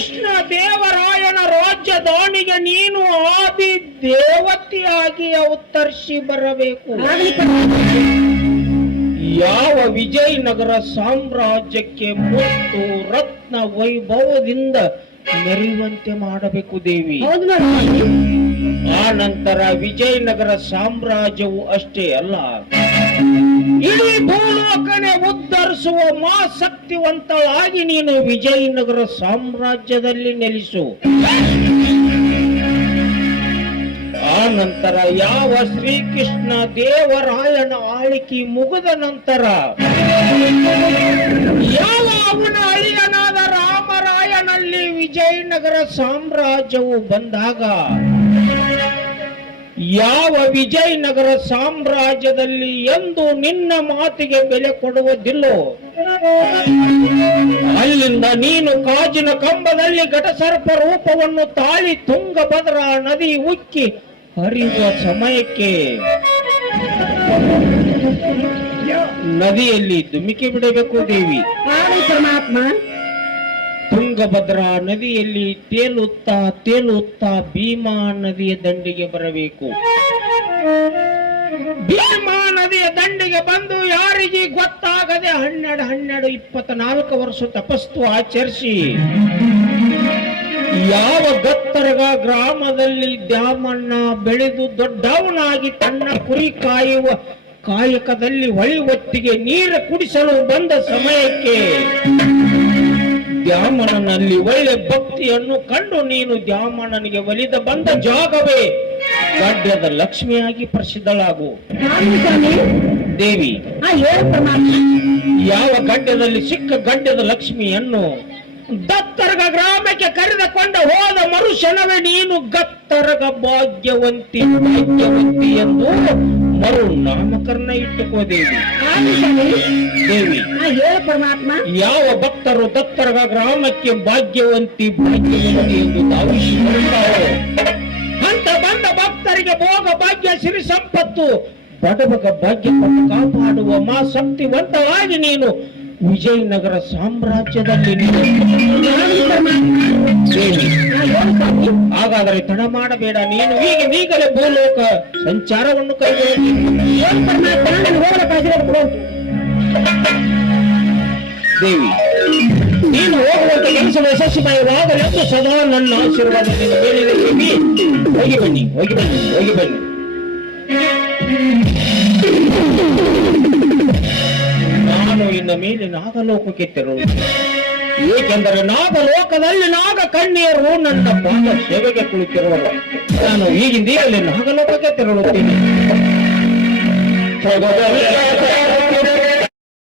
ಶ್ರೀಕೃಷ್ಣ ದೇವರಾಯನ ರಾಜ್ಯದಾನಿಗೆ ನೀನು ಆದಿ ದೇವತೆಯಾಗಿ ಅವತರಿಸಿ ಬರಬೇಕು. ಯಾವ ವಿಜಯನಗರ ಸಾಮ್ರಾಜ್ಯಕ್ಕೆ ಮುತ್ತು ರತ್ನ ವೈಭವದಿಂದ ಮೆರೆಯುವಂತೆ ಮಾಡಬೇಕು ದೇವಿ. ಆ ನಂತರ ವಿಜಯನಗರ ಸಾಮ್ರಾಜ್ಯವು ಅಷ್ಟೇ ಅಲ್ಲ, ಇಡೀ ಭೂಲೋಕನೆ ಉದ್ಧರಿಸುವ ಶಕ್ತಿವಂತಳಾಗಿ ನೀನು ವಿಜಯನಗರ ಸಾಮ್ರಾಜ್ಯದಲ್ಲಿ ನೆಲೆಸು. ಆ ನಂತರ ಯಾವ ಶ್ರೀಕೃಷ್ಣ ದೇವರಾಯನ ಆಳ್ವಿಕೆ ಮುಗಿದ ನಂತರ ಯಾವ ಅವನ ಅಳಿಯನಾದ ರಾಮರಾಯನಲ್ಲಿ ವಿಜಯನಗರ ಸಾಮ್ರಾಜ್ಯವು ಬಂದಾಗ, ಯಾವ ವಿಜಯನಗರ ಸಾಮ್ರಾಜ್ಯದಲ್ಲಿ ಎಂದು ನಿನ್ನ ಮಾತಿಗೆ ಬೆಲೆ ಕೊಡುವುದಿಲ್ಲೋ ಅಲ್ಲಿಂದ ನೀನು ಕಾಜಿನ ಕಂಬದಲ್ಲಿ ಘಟಸರ್ಪ ರೂಪವನ್ನು ತಾಳಿ ತುಂಗಭದ್ರಾ ನದಿ ಉಕ್ಕಿ ಹರಿಯುವ ಸಮಯಕ್ಕೆ ನದಿಯಲ್ಲಿ ಧುಮಿಕಿ ಬಿಡಬೇಕು ದೇವಿ. ಪರಮಾತ್ಮ ತುಂಗಭದ್ರಾ ನದಿಯಲ್ಲಿ ತೇಲುತ್ತಾ ಭೀಮಾ ನದಿಯ ದಂಡಿಗೆ ಬರಬೇಕು. ಭೀಮಾ ನದಿಯ ದಂಡಿಗೆ ಬಂದು ಯಾರಿಗೆ ಗೊತ್ತಾಗದೆ 24 ವರ್ಷ ತಪಸ್ಸು ಆಚರಿಸಿ ಯಾವ ಗತ್ತರಗ ಗ್ರಾಮದಲ್ಲಿ ದ್ಯಾಮಣ್ಣ ಬೆಳೆದು ದೊಡ್ಡವನಾಗಿ ತನ್ನ ಕುರಿ ಕಾಯುವ ಕಾಯಕದಲ್ಲಿ ಹೊಳಿವತ್ತಿಗೆ ನೀರು ಕುಡಿಸಲು ಬಂದ ಸಮಯಕ್ಕೆ ದ್ಯಾಮಣ್ಣನಲ್ಲಿ ಒಳ್ಳೆ ಭಕ್ತಿಯನ್ನು ಕಂಡು ನೀನು ದ್ಯಾಮಣ್ಣನಿಗೆ ಒಲಿದ ಬಂದ ಜಾಗವೇ ಗಡ್ಡದ ಲಕ್ಷ್ಮಿಯಾಗಿ ಪ್ರಸಿದ್ಧಳಾಗು ದೇವಿ. ಯಾವ ಗಡ್ಡದಲ್ಲಿ ಸಿಕ್ಕ ಗಡ್ಡದ ಲಕ್ಷ್ಮಿಯನ್ನು ದತ್ತರಗ ಗ್ರಾಮಕ್ಕೆ ಕರೆದುಕೊಂಡು ಹೋದ ಮರುಕ್ಷಣವೇ ನೀನು ಗತ್ತರಗ ಭಾಗ್ಯವಂತಿ ಎಂದು ಮರು ನಾಮಕರಣ ಇಟ್ಟುಕೋ ದೇವಿ. ಪರಮಾತ್ಮ ಯಾವ ಭಕ್ತರು ದತ್ತರಗ ಗ್ರಾಮಕ್ಕೆ ಭಾಗ್ಯವಂತಿ ಎಂದು ಭಾವಿಸಿಕೊಳ್ಳುತ್ತಾರೋ ಅಂತ ಬಂದ ಭಕ್ತರಿಗೆ ಭೋಗ ಭಾಗ್ಯ ಸಿರಿ ಸಂಪತ್ತು ಬಡವಗ ಭಾಗ್ಯ ಕೊಟ್ಟು ಕಾಪಾಡುವ ಶಕ್ತಿವಂತವಾಗಿ ನೀನು ವಿಜಯನಗರ ಸಾಮ್ರಾಜ್ಯದಲ್ಲಿ ಹಾಗಾದರೆ ತಡ ಮಾಡಬೇಡ, ನೀನು ಈಗಲೇ ಭೂಲೋಕ ಸಂಚಾರವನ್ನು ಕೈಗೊಳ್ಳಿ. ದೇವಿ, ನೀನು ಹೋಗುವಂತ ಕೆಲಸದ ಯಶಸ್ವಿಮಯವಾಗಲೆಂದು ಸದಾ ನನ್ನ ಆಶೀರ್ವಾದ ನಿನ್ನ ಮೇಲಿದೆ ದೇವಿ. ಹೋಗಿ ಬನ್ನಿ. ನಾನು ಇನ್ನ ಮೇಲೆ ನಾಗಲೋಕಕ್ಕೆ ತೆರಳುತ್ತೇನೆ. ಏಕೆಂದರೆ ನಾಗಲೋಕದಲ್ಲಿ ನಾಗ ಕಣ್ಣಿಯರು ನನ್ನ ಪಾದ ಸೇವೆಗೆ ಕುಳಿತಿರುವರು. ನಾನು ಈಗಿಂದೀಗಲೇ ನಾಗಲೋಕಕ್ಕೆ ತೆರಳುತ್ತೇನೆ.